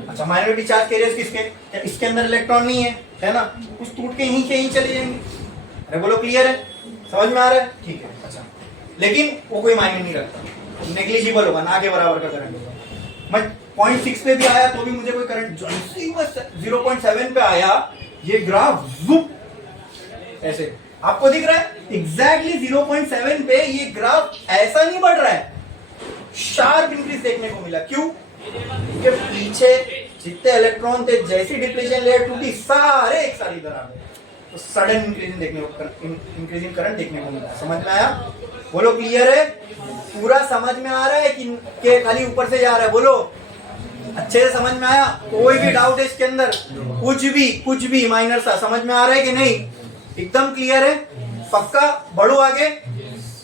अच्छा, माइनॉरिटी चार्ज कैरियर्स किसके? इसके अंदर इलेक्ट्रॉन नहीं है ना? कुछ टूट के यहीं से चले जाएंगे। अरे बोलो क्लियर है? समझ में आ रहा है? ठीक है। अच्छा, लेकिन वो कोई मायने नहीं रखता, नेग्लिजिबल होगा, ना के बराबर का करंट होगा। 0.6 पे भी आया तो भी मुझे कोई करंट, जैसे ही बस 0.7 पे आया ये ग्राफ जुप ऐसे आपको दिख रहा है एग्जैक्टली 0.7 पे ये ग्राफ ऐसा नहीं बढ़ रहा है, शार्प इंक्रीज देखने को मिला। क्यों? क्योंकि पीछे जितने इलेक्ट्रॉन थे जैसी डिप्लीशन लेयर टूटी सारे एक साथ इधर आ गए, तो सडन इंक्रीजिंग करंट देखने को मिला। समझ में आया? बोलो क्लियर है? पूरा समझ में आ रहा है कि खाली ऊपर से जा रहा है? बोलो अच्छे से समझ में आया? कोई भी डाउट है इसके अंदर? कुछ भी माइनर सा समझ में आ रहा है कि नहीं? एकदम क्लियर है? पक्का? बढ़ो आगे।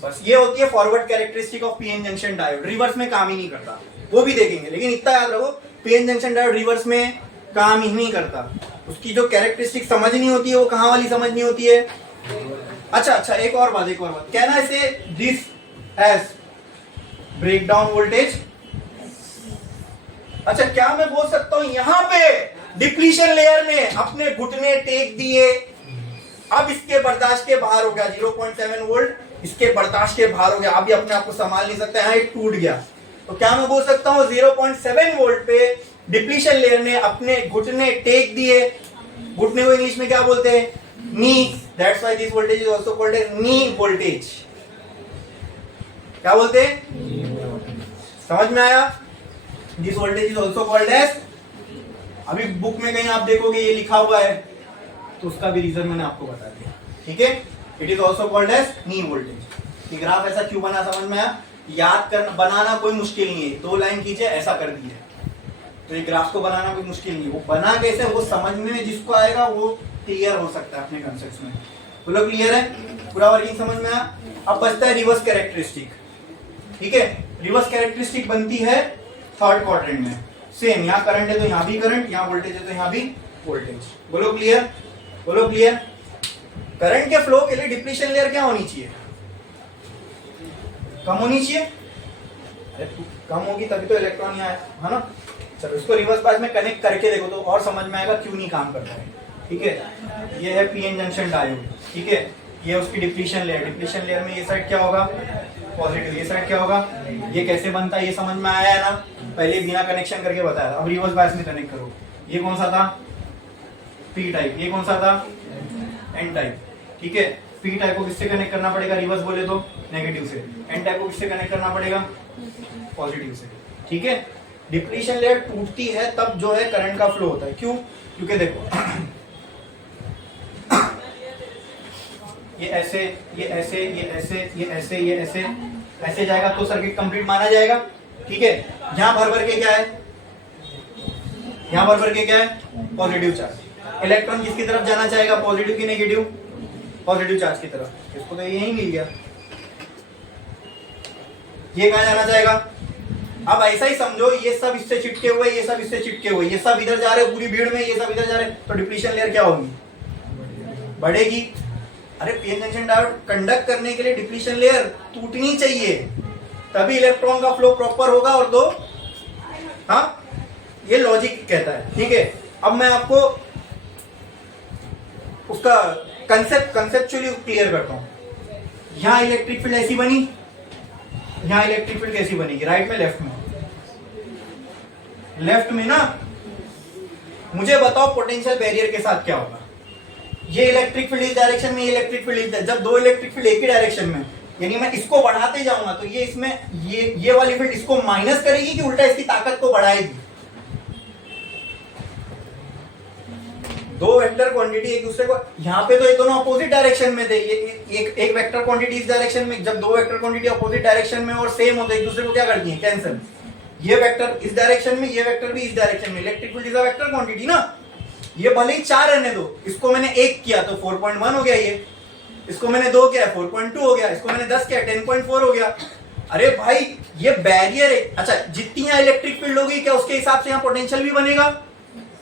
बस ये होती है forward characteristic of PN junction diode. Reverse में काम ही नहीं करता, वो भी देखेंगे, लेकिन इतना याद रखो पीएन जंक्शन डायोड रिवर्स में काम ही नहीं करता। उसकी जो कैरेक्टरिस्टिक समझनी होती है वो कहां वाली समझनी होती है? अच्छा, एक और बात कहना है से दिस एज ब्रेकडाउन वोल्टेज। अच्छा, क्या मैं बोल सकता हूं यहां पे डिप्लीशन लेयर ने अपने घुटने टेक दिए, अब इसके बर्दाश्त के बाहर हो गया, 0.7 वोल्ट इसके बर्दाश्त के बाहर हो गया, अभी अपने आप को संभाल नहीं सकता, यहाँ टूट गया, तो क्या मैं बोल सकता हूँ 0.7 वोल्ट पे डिप्लीशन लेयर ने अपने घुटने टेक दिए। घुटने को इंग्लिश में क्या बोलते हैं? Knee. That's why this voltage is also called as knee voltage. क्या बोलते हैं? समझ में आया? This voltage is also called as, अभी बुक में कहीं आप देखोगे ये लिखा हुआ है, तो उसका भी रीजन मैंने आपको बता दिया। ठीक है, it is also called as knee voltage. Graph ऐसा क्यों बना समझ में आया? याद करना, बनाना कोई मुश्किल नहीं है, 2 लाइन कीजिए ऐसा कर दिए, तो ये ग्राफ को बनाना कोई मुश्किल नहीं है। वो बना कैसे, वो समझने में जिसको आएगा वो क्लियर हो सकता है अपने कंसेप्ट में। बोलो क्लियर है? पूरा वर्किंग समझ में आया? अब बचता है रिवर्स कैरेक्टरिस्टिक। ठीक है, रिवर्स कैरेक्टरिस्टिक बनती है थर्ड क्वाड्रेंट में। सेम, यहाँ करंट है तो यहाँ भी करंट, यहाँ वोल्टेज है तो यहाँ भी वोल्टेज। बोलो क्लियर? बोलो क्लियर? करंट के फ्लो के लिए डिप्लीशन लेयर क्या होनी चाहिए? कम होनी चाहिए। अरे कम होगी तभी तो इलेक्ट्रॉन यहाँ है ना। चलो इसको रिवर्स बायस में कनेक्ट करके देखो तो और समझ में आएगा क्यों नहीं काम करता है। ठीक है, ये है पीएन जंक्शन डायोड। ठीक है, ये उसकी डिप्लीशन लेयर। डिप्लीशन लेयर में ये साइड क्या होगा? पॉजिटिव। ये साइड क्या होगा? ये कैसे बनता है ये समझ में आया है ना? पहले बिना कनेक्शन करके बताया। अब रिवर्स बायस में कनेक्ट करो। ये कौन सा था? P type. ये कौन सा था? N type. ठीक है, पी टाइप को किससे कनेक्ट करना पड़ेगा? रिवर्स बोले तो नेगेटिव से। एन टाइप को किससे कनेक्ट करना पड़ेगा? पॉजिटिव से। ठीक है, डिप्लीशन लेयर टूटती है तब जो है करंट का फ्लो होता है। क्यों? क्योंकि देखो ये ऐसे, ये ऐसे, ये ऐसे, ये ऐसे, ये ऐसे, ऐसे जाएगा तो सर्किट कंप्लीट माना जाएगा। ठीक है, यहां भर के क्या है? यहां भर के क्या है? Positive charge. इलेक्ट्रॉन किसकी तरफ जाना चाहेगा? पॉजिटिव की नेगेटिव? पॉजिटिव चार्ज की तरफ। इसको तो यही मिल गया। ये कहां जाना चाहेगा? अब ऐसा ही समझो, ये सब इससे चिटके हुए, ये सब इससे चिटके हुए, ये सब इधर जा रहे पूरी भीड़ में, ये सब इधर जा रहे, तो डिप्लीशन लेयर क्या होगी? बढ़ेगी। अरे पीएन जंक्शन डायोड कंडक्ट करने के लिए डिप्लीशन लेयर टूटनी चाहिए, तभी इलेक्ट्रॉन का फ्लो प्रॉपर होगा। और दो, हाँ, ये लॉजिक कहता है। ठीक है, अब मैं आपको उसका कंसेप्चुअली क्लियर करता हूं। यहां इलेक्ट्रिक फील्ड ऐसी बनी, यहां इलेक्ट्रिक फील्ड कैसी बनेगी? राइट में, लेफ्ट में? लेफ्ट में ना। मुझे बताओ पोटेंशियल बैरियर के साथ क्या होगा? ये इलेक्ट्रिक फील्ड इस डायरेक्शन में, ये इलेक्ट्रिक फील्ड इस, जब 2 इलेक्ट्रिक फील्ड एक ही डायरेक्शन में, यानी मैं इसको बढ़ाते जाऊंगा तो ये इसमें ये वाली फील्ड इसको माइनस करेगी कि उल्टा इसकी ताकत को बढ़ाएगी? 2 वेक्टर क्वांटिटी एक दूसरे को, यहाँ पे तो ये दोनों अपोजिट डायरेक्शन में थे। ये एक वेक्टर क्वांटिटी इस डायरेक्शन में, जब 2 वेक्टर क्वांटिटी अपोजिट डायरेक्शन में और सेम होते एक दूसरे को क्या करती है? कैंसिल। ये वेक्टर इस डायरेक्शन में, ये वेक्टर भी इस डायरेक्शन में। Electric field is a vector quantity ना। ये भले ही 4 रहने दो, इसको मैंने 1 किया तो 4.1 हो गया, ये इसको मैंने 2 किया 4.2 हो गया, इसको मैंने 10 किया 10.4 हो गया। अरे भाई ये बैरियर है। अच्छा, जितनी यहाँ इलेक्ट्रिक फील्ड होगी क्या उसके हिसाब से यहाँ पोटेंशियल भी बनेगा?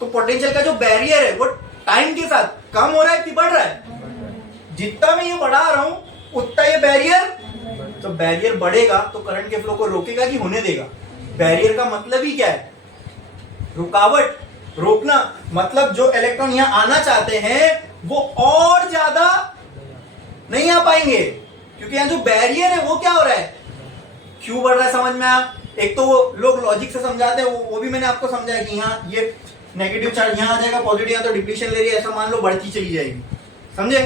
तो पोटेंशियल का जो बैरियर है वो टाइम के साथ कम हो रहा है कि बढ़ रहा है? जितना मैं ये बढ़ा रहा हूं उतना ये बैरियर, तो बैरियर बढ़ेगा तो करंट के फ्लो को रोकेगा कि होने देगा? बैरियर का मतलब ही क्या है? रुकावट, रोकना। मतलब जो इलेक्ट्रॉन यहां आना चाहते हैं वो और ज्यादा नहीं आ पाएंगे, क्योंकि यहां जो बैरियर है वो क्या हो रहा है? क्यों बढ़ रहा है? समझ में आया? एक तो वो लोग लॉजिक से समझाते हैं, वो भी मैंने आपको समझाया कि यहाँ ये नेगेटिव चार्ज यहाँ आ जाएगा, पॉजिटिव यहाँ, तो डिप्लीशन ले रही है, ऐसा मान लो बढ़ती चली जाएगी, समझे?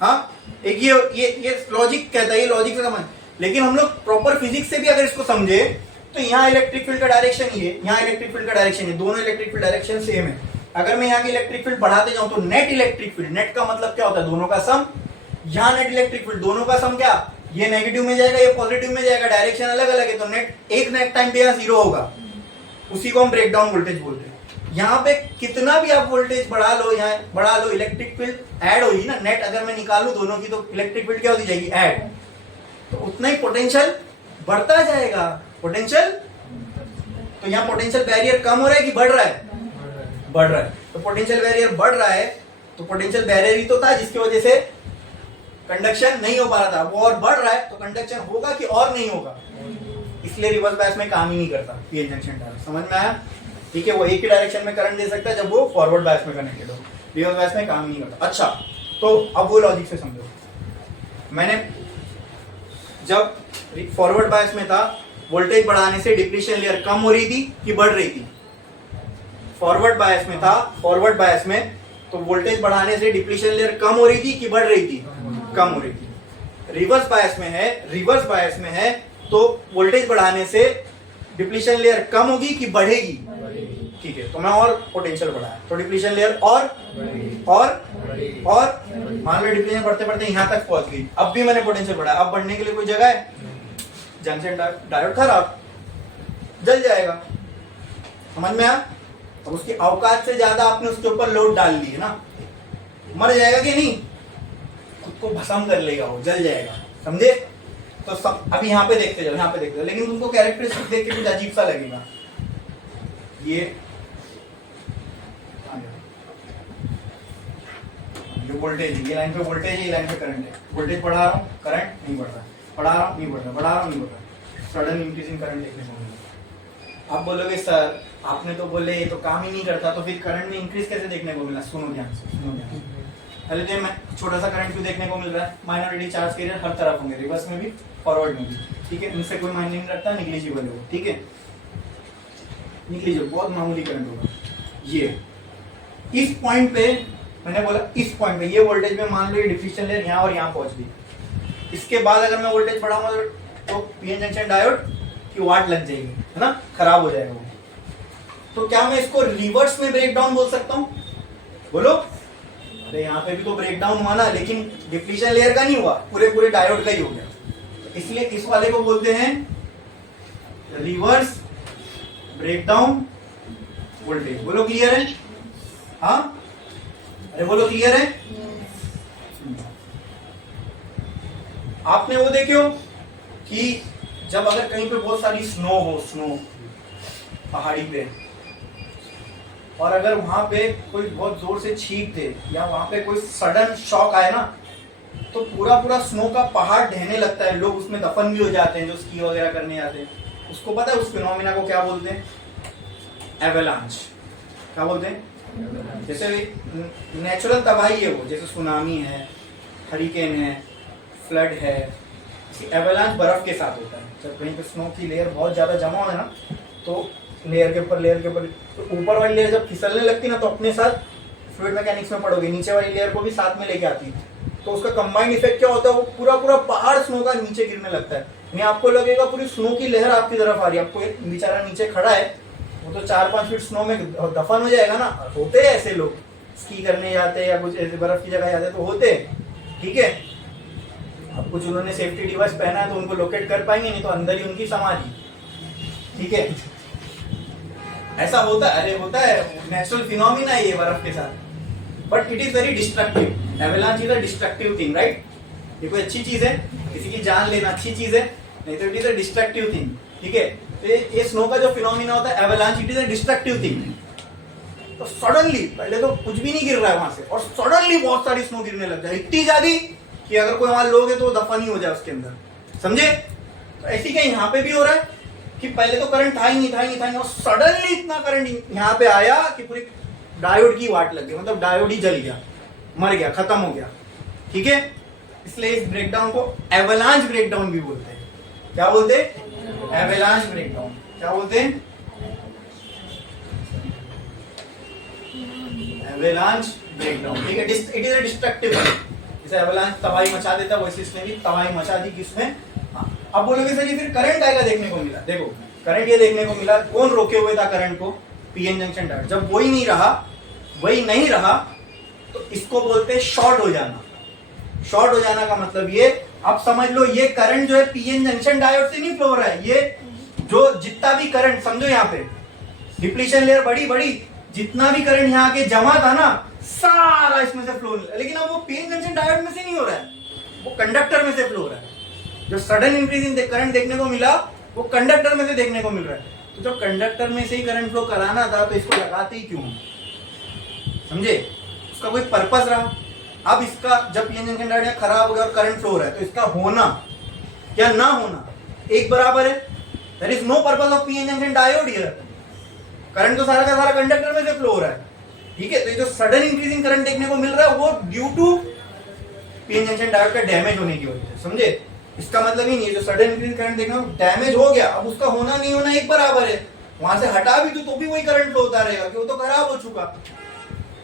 हाँ, एक ये लॉजिक कहता है, ये लॉजिक से समझ। लेकिन हम लोग प्रॉपर फिजिक्स से भी अगर इसको समझे तो यहाँ इलेक्ट्रिक फील्ड का डायरेक्शन ये, यहाँ इलेक्ट्रिक फील्ड का डायरेक्शन ये, दोनों इलेक्ट्रिक फील्ड डायरेक्शन सेम है। अगर मैं यहाँ की इलेक्ट्रिक फील्ड बढ़ाते जाऊं तो नेट इलेक्ट्रिक फील्ड, नेट का मतलब क्या होता है? दोनों का सम। यहाँ नेट इलेक्ट्रिक फील्ड दोनों का सम क्या? ये नेगेटिव में जाएगा, ये पॉजिटिव में जाएगा, डायरेक्शन अलग अलग है, तो नेट एक नेट टाइम पे यहाँ 0 होगा, उसी को हम ब्रेकडाउन वोल्टेज बोलते हैं। यहाँ पे कितना भी आप वोल्टेज बढ़ा लो, यहाँ बढ़ा लो, इलेक्ट्रिक फील्ड ऐड होगी ना, नेट अगर मैं निकालू दोनों की तो इलेक्ट्रिक फील्ड क्या होती जाएगी? ऐड, तो उतना ही पोटेंशियल बढ़ता जाएगा। पोटेंशियल, तो यहाँ पोटेंशियल बैरियर कम हो रहा है कि बढ़ रहा है? बढ़ रहा है। तो पोटेंशियल बैरियर बढ़ रहा है, तो पोटेंशियल बैरियर ही तो था जिसकी वजह से कंडक्शन नहीं हो पा रहा था, वो और बढ़ रहा है तो कंडक्शन होगा कि और नहीं होगा? इसलिए रिवर्स बायस में काम ही नहीं करता पीएन जंक्शन डायोड। समझ में आया? ठीक है, वो एक ही डायरेक्शन में करंट दे सकता है जब वो फॉरवर्ड बायस में कनेक्टेड हो, रिवर्स बायस में काम ही नहीं करता। अच्छा, तो अब वो लॉजिक से समझो। मैंने जब फॉरवर्ड बायस में था, वोल्टेज बढ़ाने से डिप्लीशन लेयर कम हो रही थी कि बढ़ रही थी? फॉरवर्ड बायस में था, फॉरवर्ड बायस में तो वोल्टेज बढ़ाने से डिप्लीशन लेयर कम हो रही थी कि बढ़ रही थी? कम हो रही थी। रिवर्स बायस में है, रिवर्स बायस में है तो वोल्टेज बढ़ाने से डिप्लीशन लेयर कम होगी कि बढ़ेगी? ठीक है, तो मैं और पोटेंशियल बढ़ाया तो डिप्लीशन लेयर और मान लो डिप्लीशन बढ़ते बढ़ते यहाँ तक पहुंच गई, अब भी मैंने पोटेंशियल बढ़ाया, अब बढ़ने के लिए कोई जगह है? जंक्शन डायोड खराब, जल जाएगा। समझ में आया? अब उसकी औकात से ज्यादा आपने उसके ऊपर लोड डाल दी है ना, मर जाएगा कि नहीं? खुद को भस्म कर लेगा, वो जल जाएगा, समझे? तो सब अभी यहाँ पे देखते जाओ, यहाँ पे देखते जाओ, लेकिन तुमको कैरेक्टरिस्टिक देख के कुछ अजीब सा लगेगा। ये वोल्टेज, ये लाइन पे वोल्टेज है, ये लाइन पे करंट है, वोल्टेज बढ़ा रहा हूँ, करंट नहीं बढ़ रहा, बढ़ा रहा हूँ नहीं बढ़ रहा, बढ़ा रहा हूँ नहीं बढ़ रहा, सडन इंक्रीज इन करंट देखने को मिला। आप बोलोगे सर आपने तो बोले ये तो काम ही नहीं करता, तो फिर करंट में इंक्रीज कैसे देखने को मिला? सुनो ध्यान से, सुनो ध्यान से। पहले तो मैं छोटा सा करंट क्यों देखने को मिल रहा है? माइनॉरिटी चार्ज कैरियर हर तरफ होंगे, रिवर्स में भी फॉरवर्ड में भी, ठीक है, इनसे कोई मायने नहीं रखता, निग्लिजिबल है वो, ठीक है, निग्लिजिबल, बहुत मामूली करंट होगा। ये इस पॉइंट पे मैंने बोला, इस पॉइंट पे ये वोल्टेज में मान लो ये डिफ्यूजन लेयर यहाँ और यहाँ पहुंच गई, इसके बाद अगर मैं वोल्टेज बढ़ाऊंगा तो पीएन जंक्शन डायोड की वाट लग जाएगी, है ना, खराब हो जाएगा वो। तो क्या मैं इसको रिवर्स में ब्रेकडाउन बोल सकता हूँ? बोलो। अरे यहाँ पे भी तो ब्रेकडाउन हुआ ना, लेकिन डिप्लीशन लेयर का नहीं हुआ, पूरे डायोड का ही हो गया, तो इसलिए इस वाले को बोलते हैं रिवर्स ब्रेकडाउन वोल्टेज। बोलो क्लियर है? हाँ, अरे बोलो क्लियर है? आपने वो देखो कि जब अगर कहीं पे बहुत सारी स्नो हो, स्नो पहाड़ी पे, और अगर वहां पे कोई बहुत जोर से छींक दे या वहां पे कोई सडन शॉक आए ना, तो पूरा स्नो का पहाड़ ढहने लगता है, लोग उसमें दफन भी हो जाते हैं जो स्की वगैरह करने आते हैं। उसको पता है उस फिनोमिना को क्या बोलते हैं? एवेलांच। क्या बोलते हैं? जैसे नेचुरल तबाही है वो, जैसे सुनामी है, हरिकेन है, फ्लड है, एवेलांच बर्फ के साथ होता है। जब कहीं पे स्नो की लेयर बहुत ज्यादा जमा हो ना, तो लेयर के ऊपर तो ऊपर वाली लेयर जब फिसलने लगती ना, तो अपने साथ फ्लूइड मैकेनिक्स में पढ़ोगे, नीचे वाली लेयर को भी साथ में लेके आती है, तो उसका कंबाइंड इफेक्ट क्या होता है? वो पूरा पहाड़ स्नो का नीचे गिरने लगता है। नहीं, आपको लगेगा पूरी स्नो की लहर आपकी तरफ आ रही है, आपको एक बेचारा नीचे खड़ा है, वो तो 4-5 फीट स्नो में दफन हो जाएगा ना। होते हैं ऐसे लोग, स्की करने जाते हैं या कुछ ऐसे बर्फ की जगह जाते हैं तो होते हैं, ठीक है। अब कुछ उन्होंने सेफ्टी डिवाइस पहना है तो उनको लोकेट कर पाएंगे, नहीं तो अंदर ही उनकी समाधि, ठीक है। ऐसा होता है, अरे होता है, नेचुरल फिनोमिना है ये बर्फ के साथ, but it is very destructive. Avalanche is a destructive thing, right? ये कोई अच्छी चीज है, किसी की जान लेना अच्छी चीज है, नहीं तो it is a destructive thing, ठीक है। तो ये स्नो का जो फिनोमिना होता है avalanche, it is a destructive thing. तो सडनली, पहले तो कुछ भी नहीं गिर रहा है वहां से, और सडनली बहुत सारी स्नो गिरने लग जाए, इतनी ज्यादा कि अगर कोई वहां लोग है तो दफन ही हो जाए उसके अंदर, समझे? तो ऐसी क्या यहाँ पे भी हो रहा है कि पहले तो करंट था ही नहीं, और सडनली इतना करंट यहाँ पे आया कि पूरी डायोड की वाट लग गई, मतलब डायोड ही जल गया, मर गया, खत्म हो गया, ठीक है। इसलिए इस ब्रेकडाउन को एवेलांच ब्रेकडाउन भी बोलते हैं। क्या बोलते हैं? एवेलांच ब्रेकडाउन। क्या बोलते हैं? एवेलांच ब्रेकडाउन। ठीक है, it is a destructive event. जैसे एवेलांच तबाही मचा देता है वैसे इसने भी तबाही मचा दी किसमें? हाँ। अब बोलोगे सर ये फिर करंट आएगा देखने को मिला। देखो करंट ये देखने को मिला, कौन रोके हुए था करंट को? PN junction diode. जब वही नहीं रहा तो इसको बोलते हैं शॉर्ट हो जाना। शॉर्ट हो जाना का मतलब ये, अब समझ लो ये करंट जो है पीएन जंक्शन डायोड से नहीं फ्लो हो रहा है, ये जो जितना भी करंट समझो यहाँ पे डिप्लीशन लेयर बड़ी जितना भी करंट यहाँ के जमा था ना सारा इसमें से फ्लो, लेकिन अब वो पीएन जंक्शन डायोड में से नहीं हो रहा है, वो कंडक्टर में से फ्लो हो रहा है। जो सडन इंक्रीज इन करंट देखने को मिला वो कंडक्टर में से देखने को मिल रहा है। तो जब कंडक्टर में से ही करंट फ्लो कराना था तो इसको लगाते ही क्यों? समझे? उसका कोई पर्पस रहा। अब इसका जब पीएन जंक्शन डायोड खराब हो गया और करंट फ्लो हो रहा है तो इसका होना या ना होना एक बराबर है। There is no purpose of PN junction diode here. Current तो सारा का सारा कंडक्टर में से फ्लो हो रहा है। ठीक है, तो ये जो सडन इंक्रीजिंग करंट देखने को मिल रहा है वो due to PN junction diode का डैमेज होने की वजह से। समझे? इसका मतलब ही नहीं है जो सडन इंक्रीजिंग करंट देखना डैमेज हो गया, अब उसका होना नहीं होना एक बराबर है। वहां से हटा भी तो भी वही करंट फ्लो होता रहेगा कि वो तो खराब हो चुका।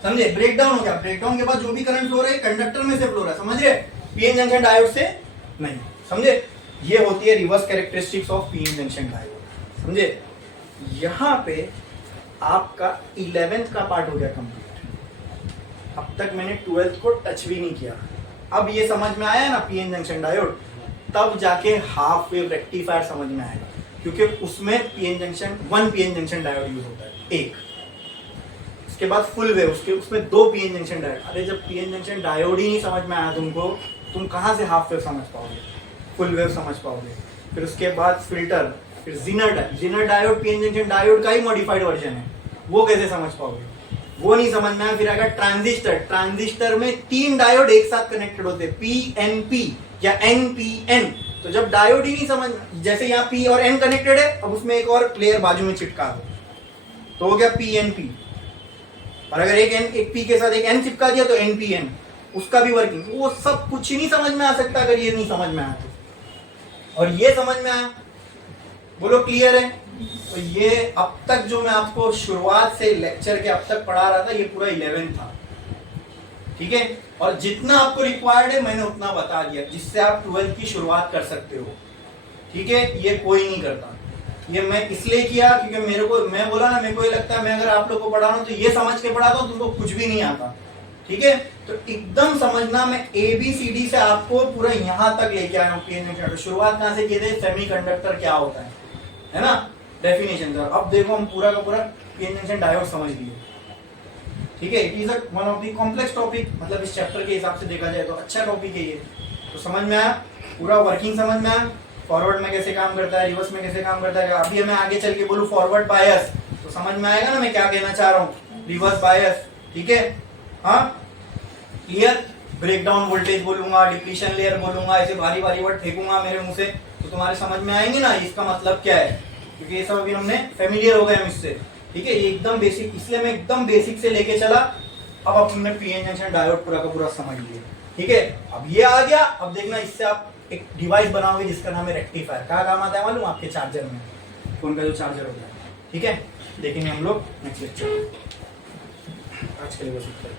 समझे? ब्रेकडाउन हो गया, ब्रेकडाउन के बाद जो भी करंट फ्लो रहा है कंडक्टर में से फ्लो रहा है। समझ रहे? पीएन जंक्शन डायोड से नहीं। समझे? ये होती है reverse characteristics of PN junction diode. समझे? यहां पे आपका 11th का पार्ट हो गया कंप्लीट। अब तक मैंने 12th को टच भी नहीं किया। अब ये समझ में आया ना पीएन जंक्शन डायोड, तब जाके हाफ वेव रेक्टिफायर समझ में आएगा, क्योंकि उसमें पीएन जंक्शन डायोड यूज होता है एक। उसके बाद फुल वेव, उसमें 2 पीएन जंक्शन डायोड। अरे जब पीएन जंक्शन डायोड ही नहीं समझ में आया तुमको, तुम कहां से हाफ वेव समझ पाओगे, फुल वेव समझ पाओगे? फिर उसके बाद फिल्टर, फिर zener diode PN junction diode का ही मॉडिफाइड वर्जन है, वो कैसे समझ पाओगे? वो नहीं समझ में आया। फिर आएगा ट्रांजिस्टर में 3 डायोड एक साथ कनेक्टेड होते हैं, पीएनपी या एनपीएन। तो जब डायोड ही नहीं समझ, जैसे यहाँ पी और एन कनेक्टेड है, अब उसमें एक और प्लेयर बाजू में चिपका दो तो हो गया पीएनपी। और अगर एक पी के साथ एक एन चिपका दिया तो एनपीएन, उसका भी वर्किंग। वो सब कुछ ही नहीं समझ में आ सकता अगर ये नहीं समझ में आया तो। और ये समझ में आया? बोलो क्लियर है? तो ये अब तक जो मैं आपको शुरुआत से लेक्चर के अब तक पढ़ा रहा था ये पूरा 11 था। ठीक है, और जितना आपको रिक्वायर्ड है मैंने उतना बता दिया, जिससे आप 12th की शुरुआत कर सकते हो। ठीक है, ये कोई नहीं करता। ये मैं इसलिए किया क्योंकि मैं बोला ना, मेरे को ये लगता है मैं अगर आप लोग को पढ़ा रहा हूं तो ये समझ के पढ़ाता हूं, तुमको कुछ भी नहीं आता। ठीक है, तो एकदम समझना, मैं ABCD से आपको पूरा यहां तक लेके आया हूं। शुरुआत कहां से किए थे? सेमीकंडक्टर क्या होता है ना, डेफिनेशन। अब देखो हम पूरा का पूरा पीएन जंक्शन डायोड समझ लिए। ठीक है, it is one of the complex topic, मतलब इस चैप्टर के हिसाब से देखा जाए तो अच्छा टॉपिक है ये। तो समझ में आया, पूरा वर्किंग समझ में आया, फॉरवर्ड में कैसे काम करता है, रिवर्स में कैसे काम करता है। अभी मैं आगे चल के बोलूं फॉरवर्ड बायस तो समझ में आएगा ना मैं क्या कहना चाह रहा हूँ, रिवर्स बायस। ठीक है, हाँ क्लियर? ब्रेकडाउन वोल्टेज बोलूंगा, डिप्लीशन लेयर बोलूंगा, ऐसे भारी भारी वर्ड फेंकूंगा मेरे मुंह से तो तुम्हारे समझ में आएंगे ना इसका मतलब क्या है, क्योंकि ये सब अभी हमने फेमिलियर हो गए हम इससे। ठीक है, ये एकदम बेसिक, इसलिए मैं एकदम बेसिक से लेके चला। अब हमने पीएन जंक्शन डायोड पूरा का पूरा समझ लिया। ठीक है, अब ये आ गया। अब देखना इससे आप एक डिवाइस बनाओगे जिसका नाम है रेक्टिफायर। क्या काम आता है मालूम? आपके चार्जर में, फोन का जो चार्जर होता है। ठीक है, देखेंगे हम लोग नेक्स्ट लेक्चर। आज के लिए बस इतना ही।